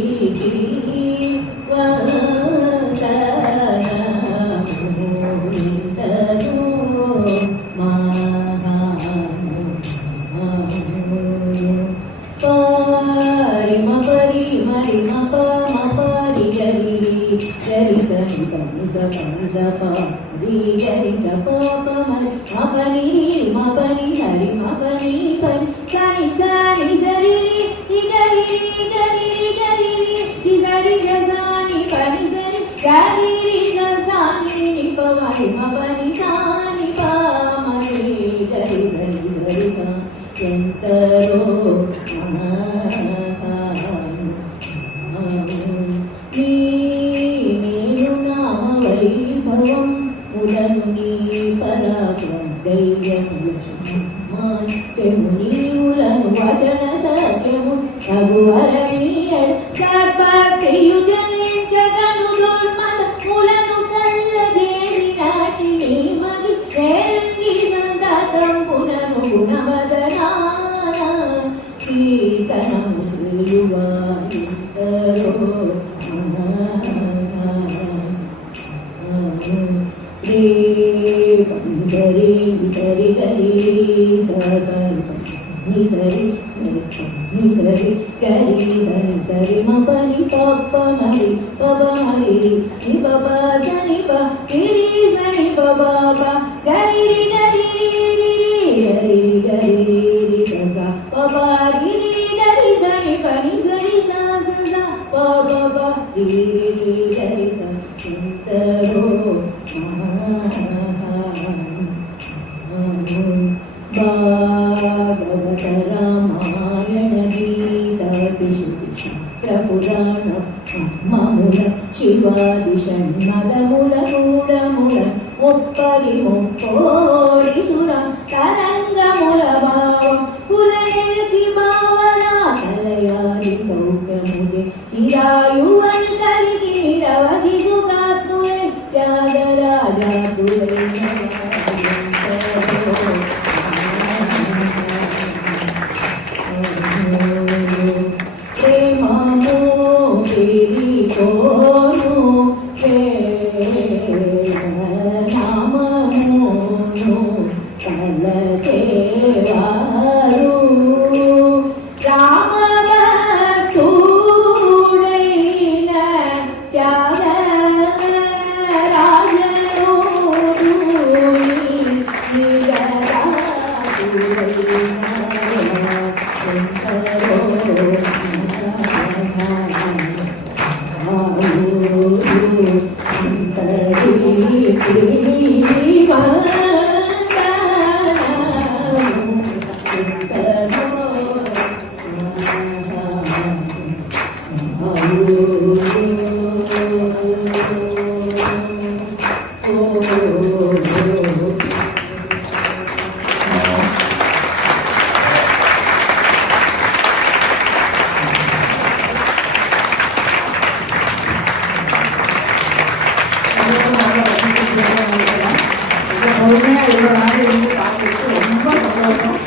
பொறுமையாக இவ்வளோ நாள் இருந்து பார்த்துட்டு ரொம்ப சந்தோஷம்.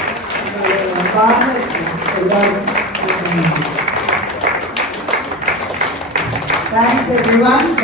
Thanks everyone.